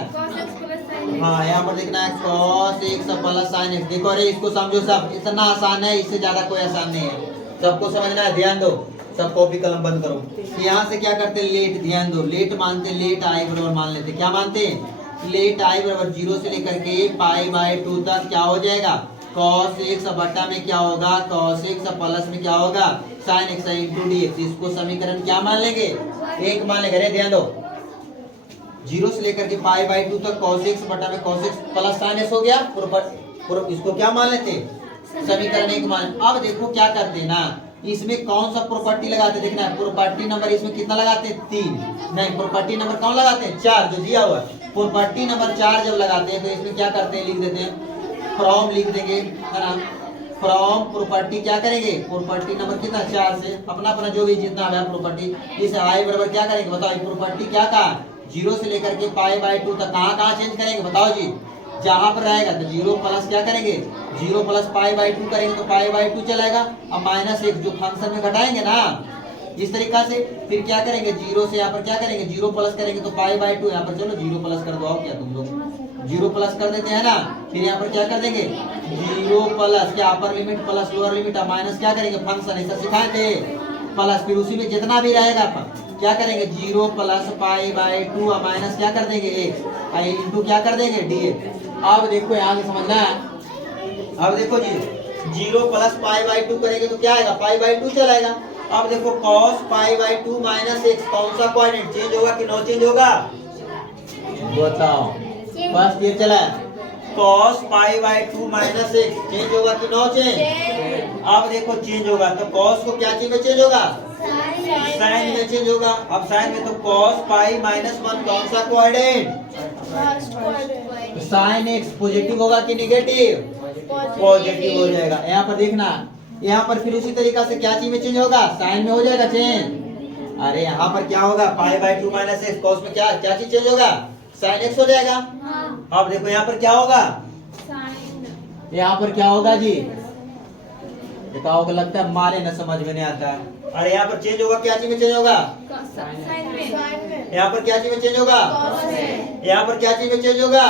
हाँ, यहाँ पर देखना है cos x plus sin x। देखो अरे इसको समझो, सब इतना आसान है, इससे ज्यादा कोई आसान नहीं है, सबको समझना है। ध्यान दो, सब कॉपी कलम बंद करो। यहाँ से क्या करते हैं, लेट, ध्यान दो, लेट मानते, लेट i बराबर मान लेते। क्या मानते हैं? लेट i बराबर 0 से लेकर के π/2 तक क्या हो जाएगा? cos x बटा में क्या होगा? cos x प्लस में क्या होगा? sin x into dx। इसको समीकरण क्या मान लेंगे? एक मान लेंगे। अरे ध्यान दो, 0 से लेकर के π/2 तक cos x बटा में cos x plus sin x हो गया। इसको क्या मान लेते हैं? समीकरण एक मान। अब देखो क्या करते हैं ना, इसमें कौन सा प्रॉपर्टी लगाते, देखना है। प्रॉपर्टी नंबर इसमें कितना लगाते हैं? 3 नहीं, प्रॉपर्टी नंबर कौन लगाते हैं? 4, जो दिया हुआ है। प्रॉपर्टी नंबर 4 जब लगाते हैं तो इसमें क्या करते हैं, लिख देते हैं, फ्रॉम लिख देंगे, है ना। फ्रॉम प्रॉपर्टी क्या करेंगे? प्रॉपर्टी नंबर कितना? 4 से अपना अपना जो भी जितना है प्रॉपर्टी, इस i बराबर क्या करेंगे बताओ। प्रॉपर्टी क्या कहा? 0 से लेकर के π/2 तक कहाँ चेंज करेंगे बताओ जी। जहां पर रहेगा तो 0 प्लस क्या करेंगे? 0 प्लस π/2 करेंगे तो π/2 चलेगा। अब -1 जो फंक्शन में घटाएंगे ना, इस तरीका से। फिर क्या करेंगे? 0 से यहाँ पर क्या करेंगे? 0 प्लस करेंगे तो π/2 यहाँ पर, चलो 0 प्लस कर दो, क्या तुम लोग 0 प्लस कर देते हैं ना। फिर यहाँ पर क्या कर देंगे? 0 प्लस क्या, upper limit plus lower limit, minus क्या करेंगे? फंक्शन ऐसा सिखाए थे, प्लस। फिर उसी में जितना भी रहेगा क्या करेंगे? 0 प्लस π/2 माइनस क्या कर देंगे? 1 इंटू क्या कर देंगे? dx। अब देखो यहाँ से समझना है। अब देखो जी, 0 प्लस π/2 करेंगे तो क्या आएगा? π/2 चलाएगा। अब देखो cos π/2 माइनस x, कौन सा कोऑर्डिनेट चेंज होगा कि नो चेंज होगा? बताओ, फर्स्ट ये चला cos π/2 माइनस x चेंज होगा कि नो चेंज? अब देखो चेंज होगा तो cos को क्या चीज में चेंज होगा? साइन में चेंज होगा। अब साइन में तो cos π माइनस 1 कौन सा कोऑर्डिनेट? साइन x पॉजिटिव होगा कि निगेटिव? पॉजिटिव हो जाएगा। यहाँ पर देखना, यहाँ पर फिर उसी तरीका से क्या चीज में चेंज होगा? साइन में हो जाएगा चेंज। अरे यहाँ पर क्या होगा? π/2 माइनस x, cos में क्या क्या चीज चेंज होगा? sin x हो जाएगा। अब देखो यहाँ पर क्या होगा? यहाँ पर क्या होगा जी? बताओ, लगता है मारे न समझ में नहीं आता है। अरे यहाँ पर चेंज होगा, क्या चीज में चेंज होगा? यहाँ पर क्या चीज में चेंज होगा? यहाँ पर क्या चीज में चेंज होगा?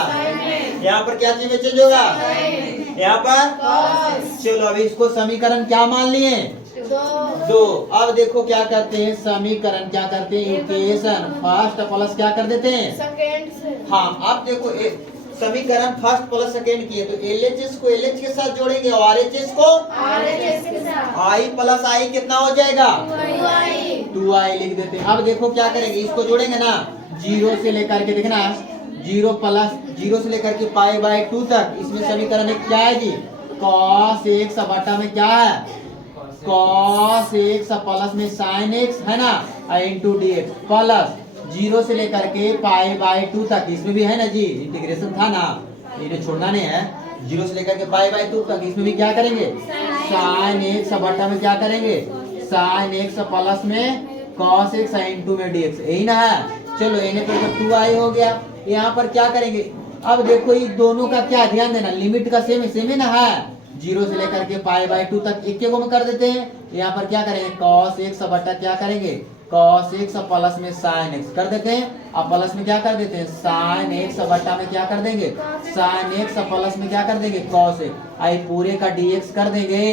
यहाँ पर क्या चीज में चेंज होगा? यहाँ पर। चलो अभी इसको समीकरण क्या मान लिए? 2। अब देखो क्या करते हैं, समीकरण क्या करते हैं, इक्वेशन फर्स्ट प्लस क्या कर देते हैं? सेकंड से। हाँ, अब देखो समीकरण फर्स्ट प्लस सेकंड किए तो LHS को LH के साथ जोड़ेंगे और RHS को RHS के साथ। I प्लस I कितना हो जाएगा? 2i लिख देते हैं। अब देखो क्या करेंगे, इसको जोड़ेंगे ना, 0 से लेकर के देखना, 0 से लेकर के π/2 तक। इसमें समीकरण एक क्या है जी? cos x बटा में क्या है? cos x प्लस में sin x है ना, इंटू dx प्लस 0 से लेकर के π/2 तक। इसमें भी है ना जी, इंटीग्रेशन था ना, इन्हें छोड़ना नहीं है। 0 से लेकर के π/2 तक, इसमें भी क्या करेंगे? sin x बटा में क्या करेंगे? sin x प्लस में cos x इंटू में dx, यही ना है। चलो इन्हें पर 2i हो गया। यहाँ पर क्या करेंगे? अब देखो ये दोनों का क्या ध्यान देना, लिमिट का सेम ही ना है। 0 से लेकर के π/2 तक एक को में कर देते हैं। यहाँ पर क्या करेंगे? cos x बटा क्या करेंगे? cos x प्लस में sin x कर देते हैं। अब प्लस में क्या कर देते हैं? sin x बटा में क्या कर देंगे? sin x प्लस में क्या कर देंगे? cos x। आई पूरे का dx कर देंगे।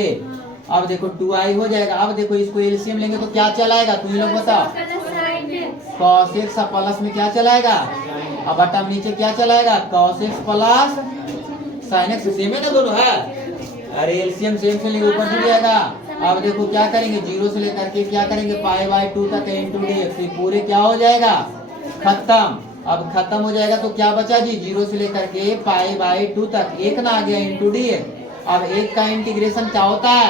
अब देखो 2i हो जाएगा। अब देखो इसको एलसीएम लेंगे तो क्या चलाएगा, तुम लोग बताओ। cos x प्लस में क्या चलाएगा? अब बटा में नीचे क्या चलाएगा, cos x plus sin x, same है ना दोनों है। अरे एलसीएम सेम से लेके ऊपर जुड़ जाएगा। अब देखो क्या करेंगे, जीरो से लेकर के क्या करेंगे पाई बाई 2 तक इंटू dx, ये पूरे क्या हो जाएगा खत्म। अब खत्म हो जाएगा तो क्या बचा जी, जीरो से लेकर के पाई बाई 2 तक एक ना आ गया इंटू dx। अब एक का इंटीग्रेशन क्या होता है,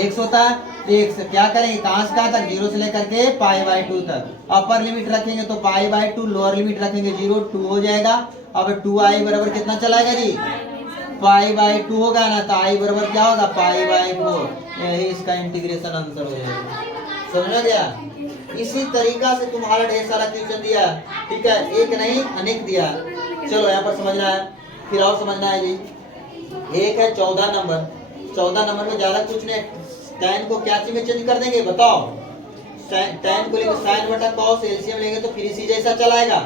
x होता है। तो x क्या करेंगे, कहां से कहां तक, जीरो से लेकर के पाई बाई 2 तक। अपर लिमिट रखेंगे तो पाई बाई 2, लोअर लिमिट रखेंगे 0, 2 हो जाएगा। अब 2i बराबर कितना चलाएगा जी, पाई बाई 2 होगा ना, तो i बराबर क्या होगा पाई बाई 4। यही इसका इंटीग्रेशन आंसर हो जाएगा। समझ में गया। इसी तरीका से तुम्हारा ढेर सारा क्वेश्चन दिया है, ठीक है, एक नहीं अनेक दिया है। चलो यहाँ पर समझना है, फिर और समझना है जी। एक है 14 नंबर, 14 नंबर में ज्यादा कुछ नहीं, tan को क्या चीज में चेंज कर देंगे बताओ, tan को लेंगे sin बटा cos, एलसीएम लेंगे तो फिर इसी जैसा चलाएगा,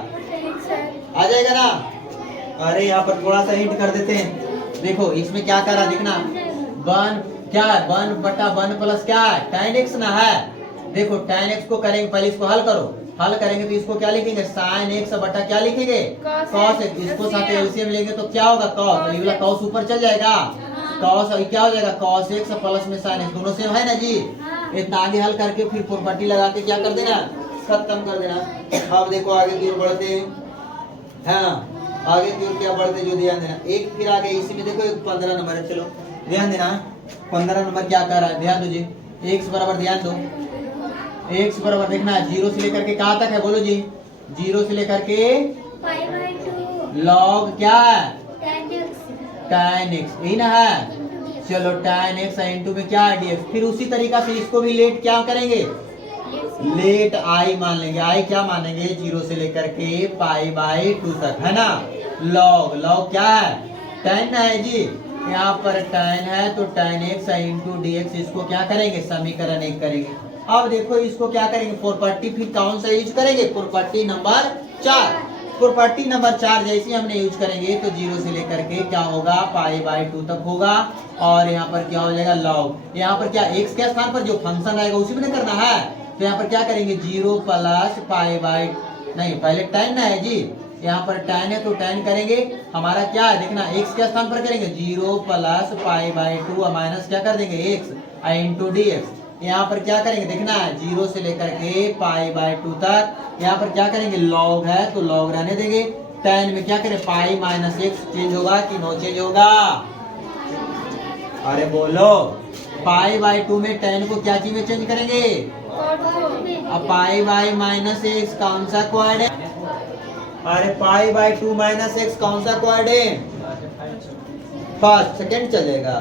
आ जाएगा ना। अरे यहाँ पर थोड़ा सा हिंट कर देते हैं, देखो इसमें क्या करा देखना, 1 क्या है, 1 बटा 1 प्लस क्या है tan x ना है। देखो tan x को करेंगे, पहले इसको हल करो, हल करेंगे तो इसको क्या लिखेंगे sin x बटा क्या लिखेंगे cos x, इसको साथ एलसीएम लेंगे तो क्या होगा cos, तो ये वाला cos ऊपर चल जाएगा, cos क्या हो जाएगा cos x प्लस में sin x, दोनों सेम है ना जी। इतना आगे हल करके फिर प्रॉपर्टी लगा के क्या कर देना, खत्म कर देना। अब देखो आगे की ओर बढ़ते हैं, हाँ आगे की ओर क्या बढ़ते जो ध्यान देना, एक फिर आगे इसी में देखो एक 15 नंबर है, चलो ध्यान देना 15 नंबर क्या कर रहा है, ध्यान दो जी। x बराबर ध्यान दो, x बराबर देखना जीरो से लेकर के कहाँ तक है बोलो जी, जीरो से लेकर के log क्या है tan x, यही ना है। चलो tan x इंटू में क्या है dx, फिर उसी तरीका से इसको भी लेट क्या करेंगे, लेट i मान लेंगे, i क्या मानेंगे जीरो से लेकर के पाई बाई 2 तक, है ना। log, log क्या है tan है जी, यहाँ पर tan है तो tan x इंटू dx, इसको क्या करेंगे समीकरण 1 करेंगे। अब देखो इसको क्या करेंगे प्रॉपर्टी, फिर कौन सा यूज करेंगे, प्रॉपर्टी नंबर 4। प्रॉपर्टी नंबर 4 जैसे हमने यूज करेंगे तो जीरो से लेकर के क्या होगा पाई बाई 2 तक होगा, और यहाँ पर क्या हो जाएगा log, यहाँ पर क्या x के स्थान पर जो फंक्शन आएगा उसी में करना है, तो यहाँ पर क्या करेंगे जीरो प्लस पाई बाई, नहीं पहले tan ना है जी, यहाँ पर tan है तो tan करेंगे, हमारा क्या है देखना x के स्थान पर करेंगे zero plus pi by 2 minus क्या कर देंगे x इंटू dx। यहाँ पर क्या करेंगे देखना जीरो से लेकर के पाई बाई 2 तक, यहाँ पर क्या करेंगे log है तो log रहने देंगे, tan में क्या करें पाई माइनस x, चेंज होगा कि नो चेंज होगा, अरे बोलो पाई बाई 2 में tan को क्या चीज में चेंज करेंगे, अब पाई बाई माइनस x कौन सा क्वाड्रेंट, अरे पाई बाई 2 माइनस x कौन सा क्वाड्रेंट, फर्स्ट सेकंड चलेगा,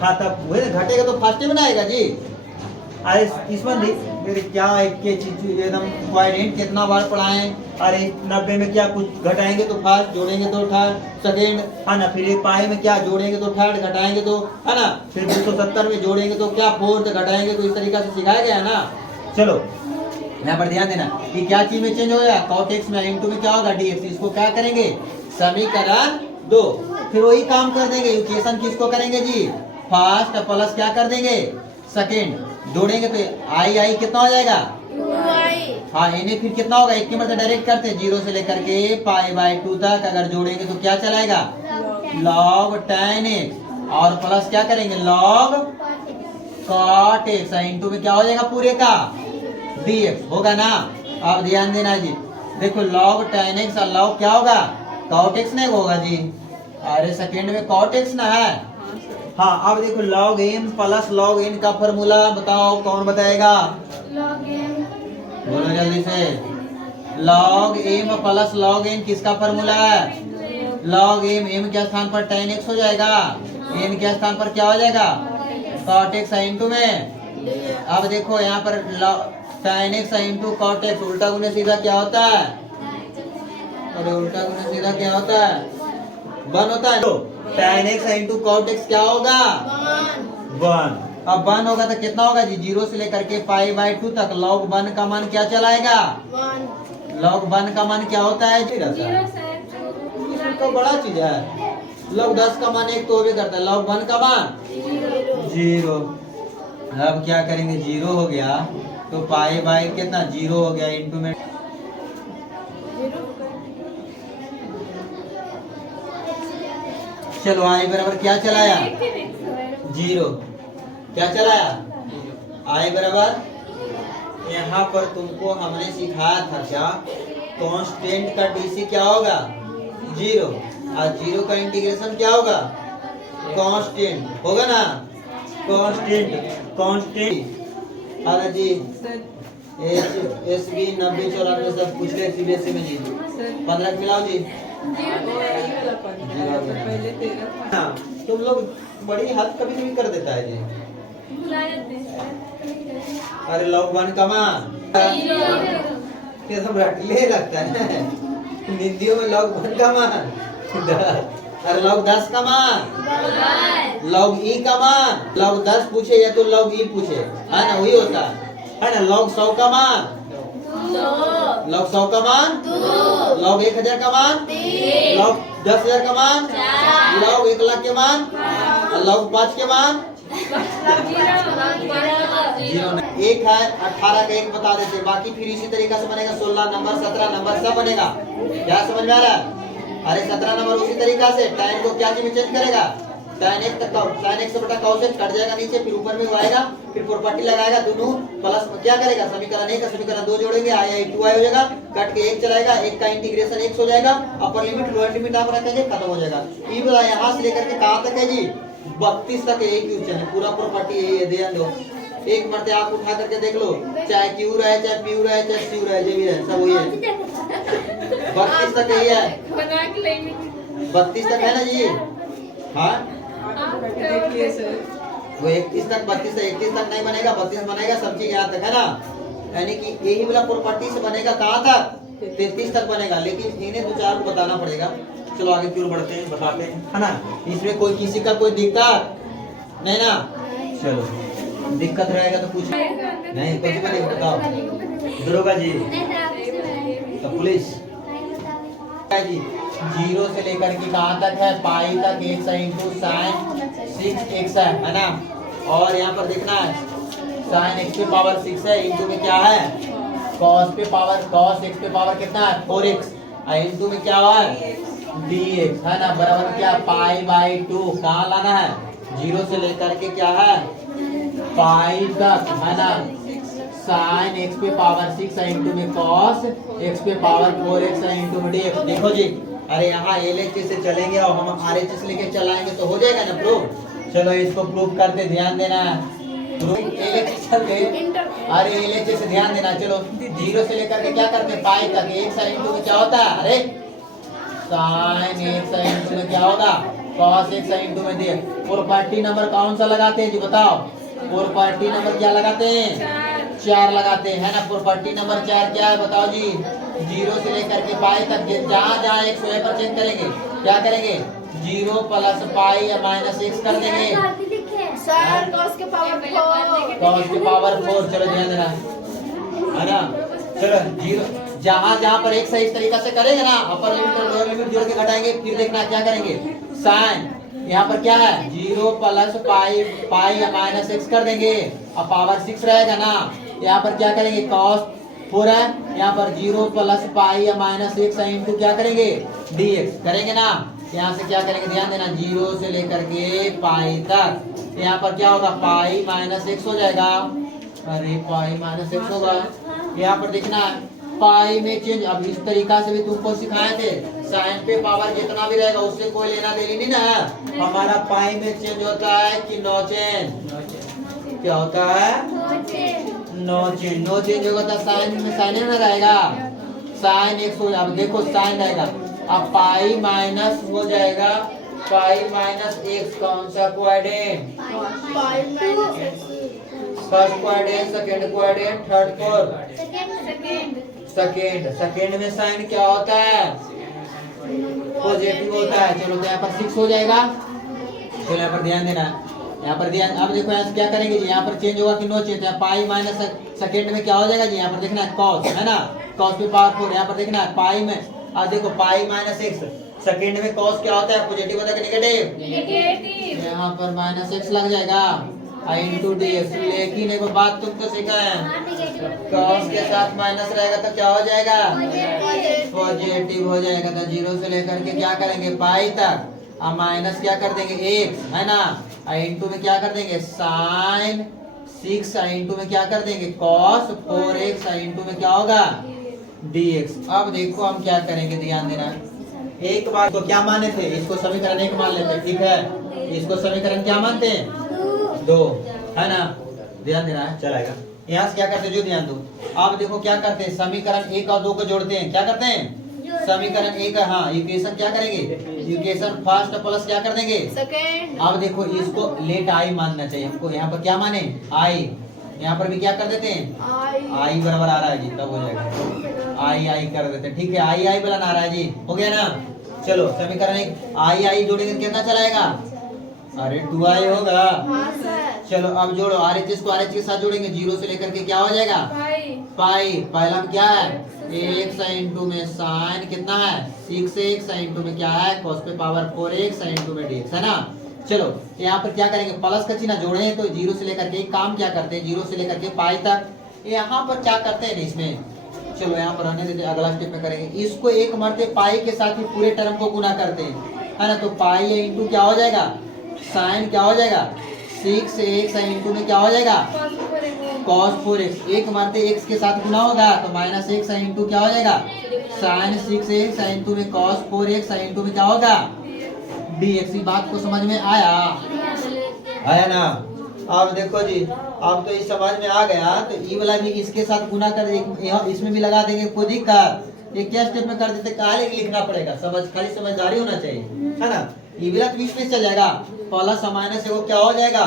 हाँ तब वही घटेगा तो फर्स्ट ही बनाएगा जी। अरे इसमें मेरे क्या के चीज एकदम क्वाड्रेंट कितना बार पढ़ाए, अरे 90 में क्या कुछ घटाएंगे तो फर्स्ट, जोड़ेंगे तो थर्ड, सेकंड, है ना, फिर एक पाई में क्या जोड़ेंगे तो थर्ड, घटाएंगे तो, है ना, फिर 270 में जोड़ेंगे तो क्या फोर्थ, घटाएंगे तो, इस तरीका से सिखाया गया है ना। चलो यहाँ पर ध्यान देना कि क्या चीज में चेंज होगा, cot x में इंटू में क्या होगा dx, इसको क्या करेंगे समीकरण 2, फिर वही काम कर देंगे, इक्वेशन किसको करेंगे जी फर्स्ट प्लस क्या कर देंगे सेकंड, जोड़ेंगे तो आई कितना हो जाएगा, हाँ इन्हें फिर कितना होगा, एक के मतलब डायरेक्ट करते हैं जीरो से लेकर के पाई बाई 2 तक, अगर जोड़ेंगे तो क्या चलाएगा log tan x, और प्लस क्या करेंगे log cot x इंटू में क्या हो जाएगा पूरे का dx होगा ना। अब ध्यान देना जी, देखो log tan x और log क्या होगा cot x नहीं होगा जी, अरे सेकंड में cot x ना है, हाँ। अब देखो log m plus log n का फॉर्मूला बताओ, कौन बताएगा, बोलो जल्दी से, log m plus log n किसका फॉर्मूला है, log m के स्थान पर tan x हो जाएगा, n के स्थान पर क्या हो जाएगा cot x इंटू में। अब देखो यहाँ पर tan x into cot x, उल्टा गुने सीधा क्या होता है, अरे उल्टा गुने सीधा क्या होता है 1 होता है, तो tan x into cot x क्या होगा 1। अब 1 होगा तो कितना होगा जी, जीरो से लेकर के पाई बाई 2 तक log 1 का मान क्या चलाएगा, log 1 का मान क्या होता है जी, तो बड़ा चीज है, log 10 का मान 1 तो भी करता है, log 1 का मान 0। अब क्या करेंगे जीरो हो गया तो पाई बाई कितना जीरो हो गया इंटू में चलो आई बराबर क्या चलाया, जीरो। क्या चलाया, आई बराबर। यहाँ पर तुमको हमने सिखाया था क्या, कांस्टेंट का डीसी क्या होगा, जीरो, और जीरो का इंटीग्रेशन क्या होगा, कांस्टेंट होगा ना, कांस्टेंट। कांस्टेंट अरे जी एस बी 90-94 सब पूछ ले सीबीएसई में जी, 15 मिलाओ जी। हाँ, तुम लोग बड़ी हद कभी कभी कर देता है जी। अरे लॉग वन कमान ये सब रटले लगता है हिंदियों में, लॉग वन कमान, अरे लॉग 10 कमान, लॉग ई कमान, लॉग 10 पूछे या तो लॉग ई पूछे, है ना, वही होता है ना। लॉग 100 कमान, लॉग 100 कमान, लॉग 1000 कमान, लॉग 10,000 कमान, लॉग 1,00,000 के मान, लॉग 5 के मान, जीरो नहीं। एक है 18 का एक बता देते, बाकी फिर इसी तरीका से बनेगा, 16 नंबर 17 नंबर सब बनेगा। क्या समझ में आ रहा है, अरे 17 नंबर उसी तरीका से tan को क्या में चेंज करेगा, tan x तक sin x बटा cos x कट जाएगा नीचे, फिर ऊपर में आएगा, फिर प्रॉपर्टी लगाएगा, दोनों प्लस क्या करेगा, समीकरण 1 का समीकरण 2 जोड़ेंगे, आई 2i हो जाएगा, कट के 1 चलाएगा, 1 का इंटीग्रेशन x हो जाएगा, अपर लिमिट लोअर लिमिट आप रखेंगे, खत्म हो जाएगा। ये बोला यहाँ से लेकर के कहाँ तक है जी, 32 तक है, एक क्वेश्चन है, पूरा प्रॉपर्टी यही है, ध्यान दो। एक मरते आप उठा करके देख लो, चाहे क्यू रहे, चाहे पी रहे, चाहे सी रहे, जो भी रहे सब वही है। 32 तक यही है, 32 तक है ना जी। हाँ वो 31 तक, 32 से 31 तक नहीं बनेगा, 32 बनेगा, सब चीज यहाँ तक है ना, यानी कि यही वाला प्रॉपर्टी से बनेगा कहाँ तक, 33 तक बनेगा, लेकिन इन्हें दो चार को बताना पड़ेगा। चलो आगे क्यों बढ़ते हैं, बताते हैं, है ना। इसमें कोई किसी का कोई दिक्कत नहीं ना, चलो दिक्कत रहेगा तो पूछ नहीं, कुछ भी नहीं, बताओ दरोगा जी, तो पुलिस जी। जीरो से लेकर के कहाँ तक है, पाई तक, x इंटू साइन 6x है ना, और यहाँ पर देखना है साइन x पे पावर 6 है, इंटू में क्या है, cos पे पावर, cos x पे पावर कितना है 4x, इंटू में क्या हुआ है dx, है ना, बराबर क्या पाई बाई 2, कहाँ लाना है, जीरो से लेकर के क्या है पाई तक, है ना, साइन x पे पावर 6 इंटू में cos x पे पावर 4x इंटू में dx। देखो जी, अरे यहाँ LHS से चलेंगे और हम RHS लेके चलाएंगे तो हो जाएगा ना प्रूफ। चलो इसको प्रूफ करते, ध्यान देना, LHS चलते, अरे LHS से ध्यान देना। चलो जीरो से लेकर के क्या करते हैं पाई तक, x इंटू में क्या होता है, अरे साइन x इंटू में क्या होगा cos x इंटू में dx। प्रॉपर्टी नंबर कौन सा लगाते हैं जी बताओ, प्रॉपर्टी नंबर क्या लगाते हैं, 4 लगाते हैं, है ना। प्रॉपर्टी नंबर 4 क्या है बताओ जी, जीरो से लेकर के पाई तक जहाँ जहाँ x है पर चेंज करेंगे, क्या करेंगे, जीरो प्लस पाई या माइनस x कर देंगे, cos के पावर 4। चलो ध्यान देना, है ना। चलो जीरो जहाँ जहाँ पर x है इस तरीका से करेंगे ना, अपर लिमिट और लोअर लिमिट जोड़ के घटाएंगे, फिर देखना क्या करेंगे, साइन यहाँ पर क्या है जीरो प्लस पाई या माइनस x कर देंगे, अब पावर 6 रहेगा ना, यहाँ पर क्या करेंगे cos 4 है, यहाँ पर जीरो प्लस पाई या माइनस x इंटू क्या करेंगे dx करेंगे ना। यहाँ से क्या करेंगे ध्यान देना, जीरो से लेकर के पाई तक, यहाँ पर क्या होगा पाई माइनस x हो जाएगा, अरे पाई माइनस x होगा, यहाँ पर देखना पाई में चेंज। अब इस तरीका से भी तुमको सिखाए थे, साइन पे पावर जितना भी रहेगा उससे कोई लेना देनी नहीं ना, हमारा पाई में चेंज होता है कि नो चेंज, क्या होता है नो चेंज, नो चेंज होगा तो साइन में साइन में रहेगा, साइन x हो, अब देखो साइन रहेगा, अब पाई माइनस हो जाएगा, पाई माइनस x कौन सा quadrant, first quadrant, second quadrant, third fourth, second में साइन क्या होता है पॉजिटिव होता है। चलो तो यहाँ पर 6 हो जाएगा, चलो यहाँ पर ध्यान देना, यहाँ पर ध्यान। अब देखो यहाँ क्या करेंगे जी, यहाँ पर चेंज होगा कि no change, pi minus second में क्या हो जाएगा जी, यहाँ पर देखना है कॉस, है ना, कॉस पे पावर 4, यहाँ पर देखना है पाई में, अब देखो पाई माइनस x, सेकेंड में कॉस क्या होता है पॉजिटिव होता है कि नेगेटिव, यहाँ पर माइनस x लग जाएगा इंटू dx। लेकिन एक बात तुमको सीखा है, कॉस के साथ माइनस रहेगा तो क्या हो जाएगा पॉजिटिव हो जाएगा, तो जीरो से लेकर के क्या करेंगे पाई तक, अब माइनस क्या कर देंगे एक्स, है ना, इंटू में क्या कर देंगे साइन 6, इंटू में क्या कर देंगे कॉस 4x, इंटू में क्या होगा dx। अब देखो हम क्या करेंगे, ध्यान देना। एक बार तो क्या माने थे, इसको समीकरण 1 मान लेते हैं, ठीक है। इसको समीकरण क्या मानते हैं 2, है ना, ध्यान देना है, चलेगा। यहाँ से क्या करते हैं, जो ध्यान दो। अब देखो क्या करते हैं, समीकरण 1 और 2 को जोड़ते हैं, क्या करते हैं समीकरण 1, हाँ इक्वेशन क्या करेंगे, इक्वेशन फर्स्ट प्लस क्या कर देंगे सेकेंड। अब देखो इसको लेट आई मानना चाहिए हमको, यहाँ पर क्या माने आई, यहाँ पर भी क्या कर देते हैं आई बराबर आ रहा है जी, तब हो जाएगा आई कर देते हैं, ठीक है। आई बलन आ रहा है जी, हो गया ना। चलो समीकरण 1 आई जोड़ेंगे तो कितना चलाएगा, अरे 2i होगा। हाँ सर। चलो अब जोड़ो, RHS को RH के साथ जोड़ेंगे, 0 से लेकर के क्या हो जाएगा पाई, पहला में क्या है x इंटू में साइन कितना है 6x, इंटू में क्या है cos पे पावर 4x, इंटू में dx, है ना। चलो यहाँ पर क्या करेंगे, प्लस का चिन्ह जोड़े हैं तो 0 से लेकर के काम क्या करते हैं 0 से लेकर के पाई तक, यहाँ पर क्या करते हैं इसमें, चलो यहाँ पर रहने देते, अगला स्टेप में करेंगे। इसको एक मरते पाई के साथ ही पूरे टर्म को गुना करते हैं, है ना, तो पाई इंटू क्या हो जाएगा साइन क्या हो जाएगा 6x, इंटू में क्या हो जाएगा cos 4x, एक मारते x के साथ गुना होगा तो माइनस x, इंटू क्या हो जाएगा साइन 6x, इंटू में cos 4x, इंटू में क्या होगा dx। बात को समझ में आया ना। अब देखो जी, अब तो इस समझ में आ गया, तो ई वाला भी इसके साथ गुना कर इसमें भी लगा देंगे, कोई दिक्कत, ये क्या स्टेप में कर देते, काले लिखना पड़ेगा, खाली समझदारी होना चाहिए, है ना। ये भी बीच में चल जाएगा, प्लस माइनस से वो क्या हो जाएगा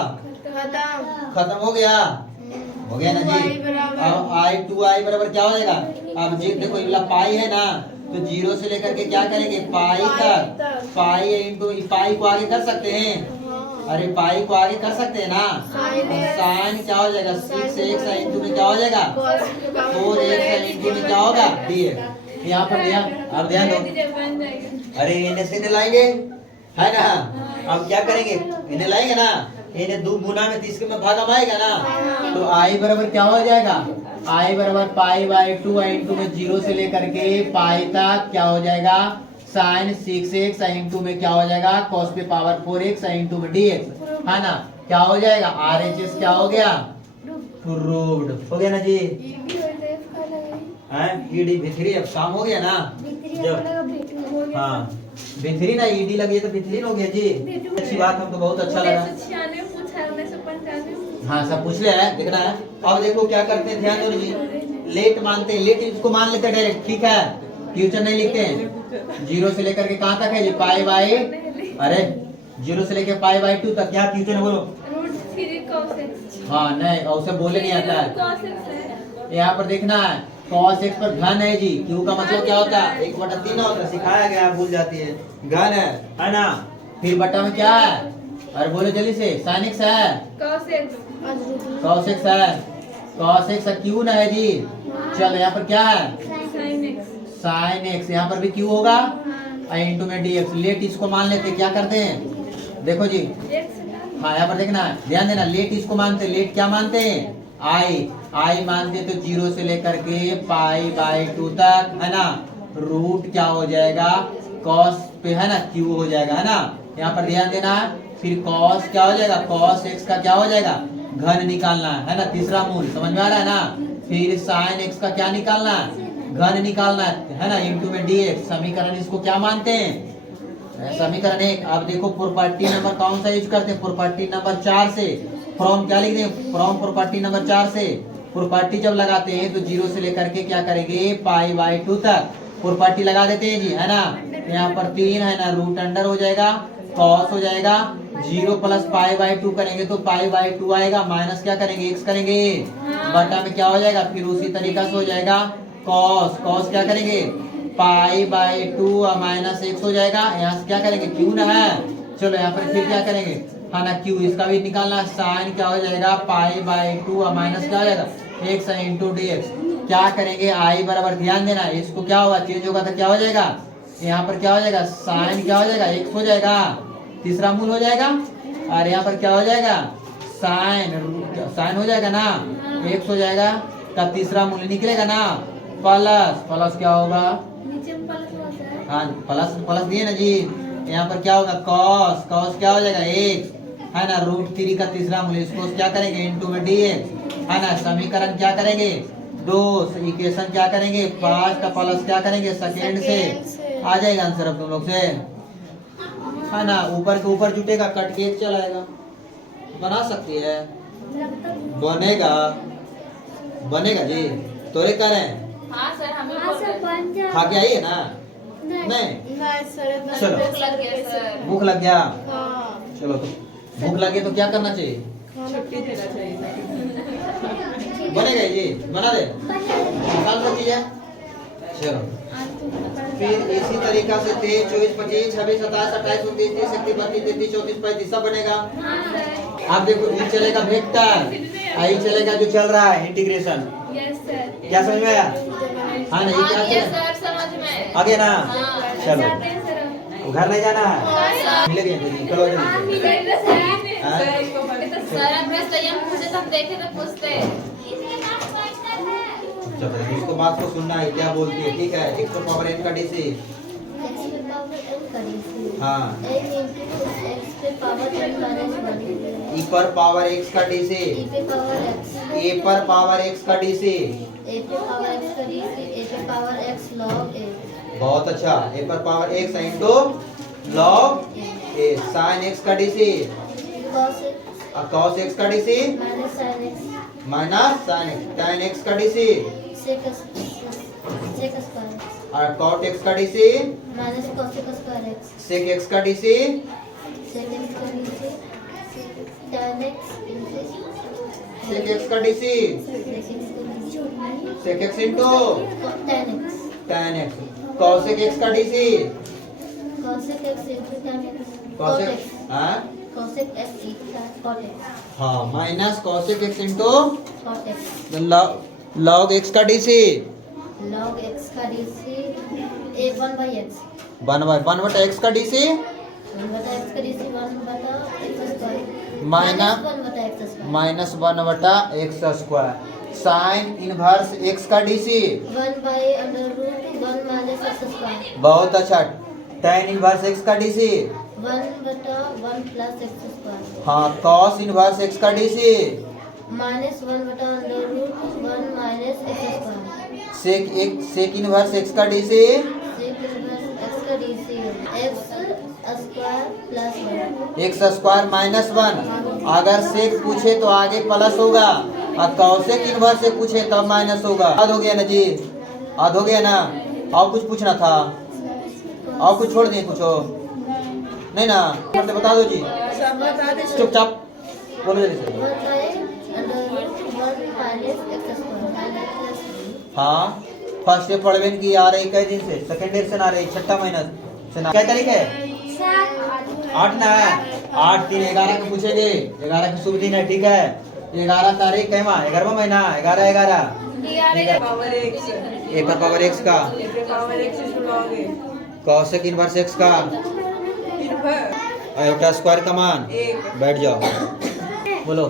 खत्म हो गया ना जी। अब i बराबर क्या हो जाएगा, अब जी देखो ये वाला पाई है ना, तो 0 से लेकर के क्या करेंगे पाई तक, पाई इंटू पाई को आगे कर सकते हैं, अरे पाई को आगे कर सकते हैं ना, साइन क्या हो जाएगा 6x, इंटू में क्या हो जाएगा 4x, इंटू में क्या होगा dx। यहाँ पर अब ध्यान दो, अरे इन्हें से लाएंगे, है ना। अब क्या करेंगे, इन्हें लाएंगे ना, इन्हें 2 गुना में 30 में भागम आएगा ना, तो i बराबर क्या हो जाएगा, i बराबर पाई बाई 2, इंटू में 0 से लेकर के पाई तक क्या हो जाएगा साइन 6x, इंटू में क्या हो जाएगा cos पे पावर 4x, इंटू में dx, है ना। क्या हो जाएगा RHS क्या हो गया प्रूव्ड, हो गया ना जी। ईडी भिथरी अब काम हो गया ना, जब हाँ भिथरी ना ईडी लगी है तो भिथरी हो गया जी, अच्छी बात, हमको बहुत अच्छा लगा। हाँ सब पूछ लिया है, देखना है। अब देखो क्या करते हैं, ध्यान दो जी, लेट मानते हैं, लेट इसको मान लेते हैं डायरेक्ट, ठीक है, फ्यूचर नहीं लिखते हैं। 0 से लेकर के कहाँ तक है जी पाई बाई, अरे 0 से लेकर पाई बाई 2 तक, क्या फ्यूचर है बोलो, हाँ नहीं उसे बोले नहीं आता है। यहाँ पर देखना है cos x पर घन है जी, q का मतलब क्या होता है 1/3 होता है, सिखाया गया है, भूल जाती है, घन है ना। फिर बटा में क्या है, अरे बोलो जल्दी से, sin x है cos x है, cos x q ना है जी। चलो यहाँ पर क्या है sin x, यहाँ पर भी q होगा, इंटू में dx। लेट इसको मान लेते, क्या करते हैं देखो जी, हाँ यहाँ पर देखना ध्यान देना, लेट इसको मानते, लेट क्या मानते हैं आई मानते तो 0 से लेकर के पाई बाई 2 तक, है ना, रूट क्या हो जाएगा cos पे, है ना q हो जाएगा, है ना। यहाँ पर ध्यान देना, फिर cos क्या हो जाएगा cos x का क्या हो जाएगा घन निकालना है ना, तीसरा मूल समझ में आ रहा है ना। फिर sin x का क्या निकालना है घन निकालना है ना, इंटू में dx। समीकरण इसको क्या मानते हैं समीकरण 1। अब देखो प्रॉपर्टी नंबर कौन सा यूज करते हैं, प्रॉपर्टी नंबर 4 से, फ्रॉम क्या लिखते हैं फ्रॉम प्रॉपर्टी नंबर 4 से। प्रॉपर्टी जब लगाते हैं तो 0 से लेकर के क्या करेंगे पाई बाई 2 तक प्रॉपर्टी लगा देते हैं जी, है ना। यहाँ पर 3 है ना, रूट अंडर हो जाएगा, cos हो जाएगा, 0 प्लस पाई बाई 2 करेंगे तो पाई बाई 2 आएगा, माइनस क्या करेंगे x करेंगे, बटा में क्या हो जाएगा, फिर उसी तरीका से हो जाएगा cos क्या करेंगे पाई बाई 2 माइनस x हो जाएगा, यहाँ से क्या करेंगे q ना है। चलो यहाँ पर फिर क्या करेंगे, हाँ ना q, इसका भी निकालना, साइन क्या हो जाएगा पाई बाई 2 माइनस क्या हो जाएगा x इंटू dx। क्या करेंगे आई बराबर, ध्यान देना इसको क्या होगा चेंज होगा तो क्या हो जाएगा, यहाँ पर क्या हो जाएगा साइन क्या हो जाएगा x हो जाएगा, तीसरा मूल हो जाएगा, और यहाँ पर क्या हो जाएगा साइन हो जाएगा ना, x हो जाएगा का तीसरा मूल निकलेगा ना, प्लस क्या होगा, हाँ प्लस दिए ना जी, यहाँ पर क्या होगा कॉस, कॉस क्या हो जाएगा एक्स, है ना, √3 का तीसरा मूल्य, इसको क्या करेंगे इनटू में dx, है ना, समीकरण क्या करेंगे 2, इक्वेशन क्या करेंगे फर्स्ट का प्लस क्या करेंगे सेकेंड से, आ जाएगा आंसर अब तुम लोग से, है ना। ऊपर के ऊपर जुटेगा कट के एक चलाएगा, बना सकती है, बनेगा, बनेगा जी, तोरे करें हाँ सर हमें हाँ सर बन जा खा के आइए ना, नहीं नहीं सर इतना चलो। भूख लग गया सर। भूख लग गया, हाँ चलो तो भूख लगे तो क्या करना चाहिए, छुट्टी देना चाहिए। बनेगा जी, बना दे, आसान सा चीज है। चलो फिर इसी तरीका से 23, 24, 25, 26, 27, 28, 29, 30, 31, 32, 33, 34, 35 सब बनेगा। आप देखो ये चलेगा वेक्टर, आई चलेगा जो चल रहा है इंटीग्रेशन, यस सर क्या समझ में आया, हाँ ना, ये क्या आगे चलेगा सर समझ में। आगे ना, हाँ। चलो जाते हैं सर घर नहीं जाना है, मिलेंगे जल्दी, चलो जल्दी। हाँ? सर अब हम पूछे तो हम देखे तो पूछते। चलो इसको बात को सुनना है क्या बोलती है, ठीक है। x पर पावर n का dc, हाँ x पे पावर n माइनस 1 e पर पावर x का dc, e पे पावर x a पर पावर x का dc, a पे पावर x का dc a पे पावर x log a बहुत अच्छा, a पर power x into log a, sin x का dc, cos cos x x का dc minus sin x minus sin x, tan x का dc sec square और cot x का dc minus cos square x sec x का dc sec x का dc tan x sec x का dc sec x into tan x tan x, cos x का dc cosec x into tan x cos x, हाँ cosec x into cot x हाँ minus cos x into cot x log x का dc log x का dc a 1 by x 1 बटा x का dc 1 बटा x का dc 1 बटा x square minus 1 बटा x स्क्वायर माइनस 1 बटा x square, sine inverse x का dc 1 by under root 1 minus x square बहुत अच्छा, tan इनवर्स x का dc 1 बटा 1 plus x स्क्वायर हाँ cos इनवर्स x का dc माइनस 1 बटा under root 1 minus x square sec inverse x का dc sec inverse x का dc x square plus 1 x square minus 1, अगर सेक पूछे तो आगे प्लस होगा और कॉसेक इनवर्स से पूछे तब माइनस होगा। याद हो गया ना जी, याद हो गया ना। और कुछ पूछना था, और कुछ छोड़ दिए, पूछो नहीं ना, मतलब बता दो जी, सब बता दे। चुपचाप बोलो जल्दी से। 1 by under root 1 minus x square plus हाँ फर्स्ट ईयर पढ़वेन की आ रही कई दिन से, सेकेंड ईयर से ना रही, छठा महीना से ना। क्या तारीख है 8 ना, 8 3 11 को पूछेंगे, 11 का शुभ दिन है, ठीक है। 11 तारीख कहवा 11वां महीना 11 पावर एक्स ए पर पावर x का पावर एक्स सुनाओगे कॉसेक इनवर्स x का फिर आयोटा स्क्वायर का मान, एक बैठ जाओ बोलो।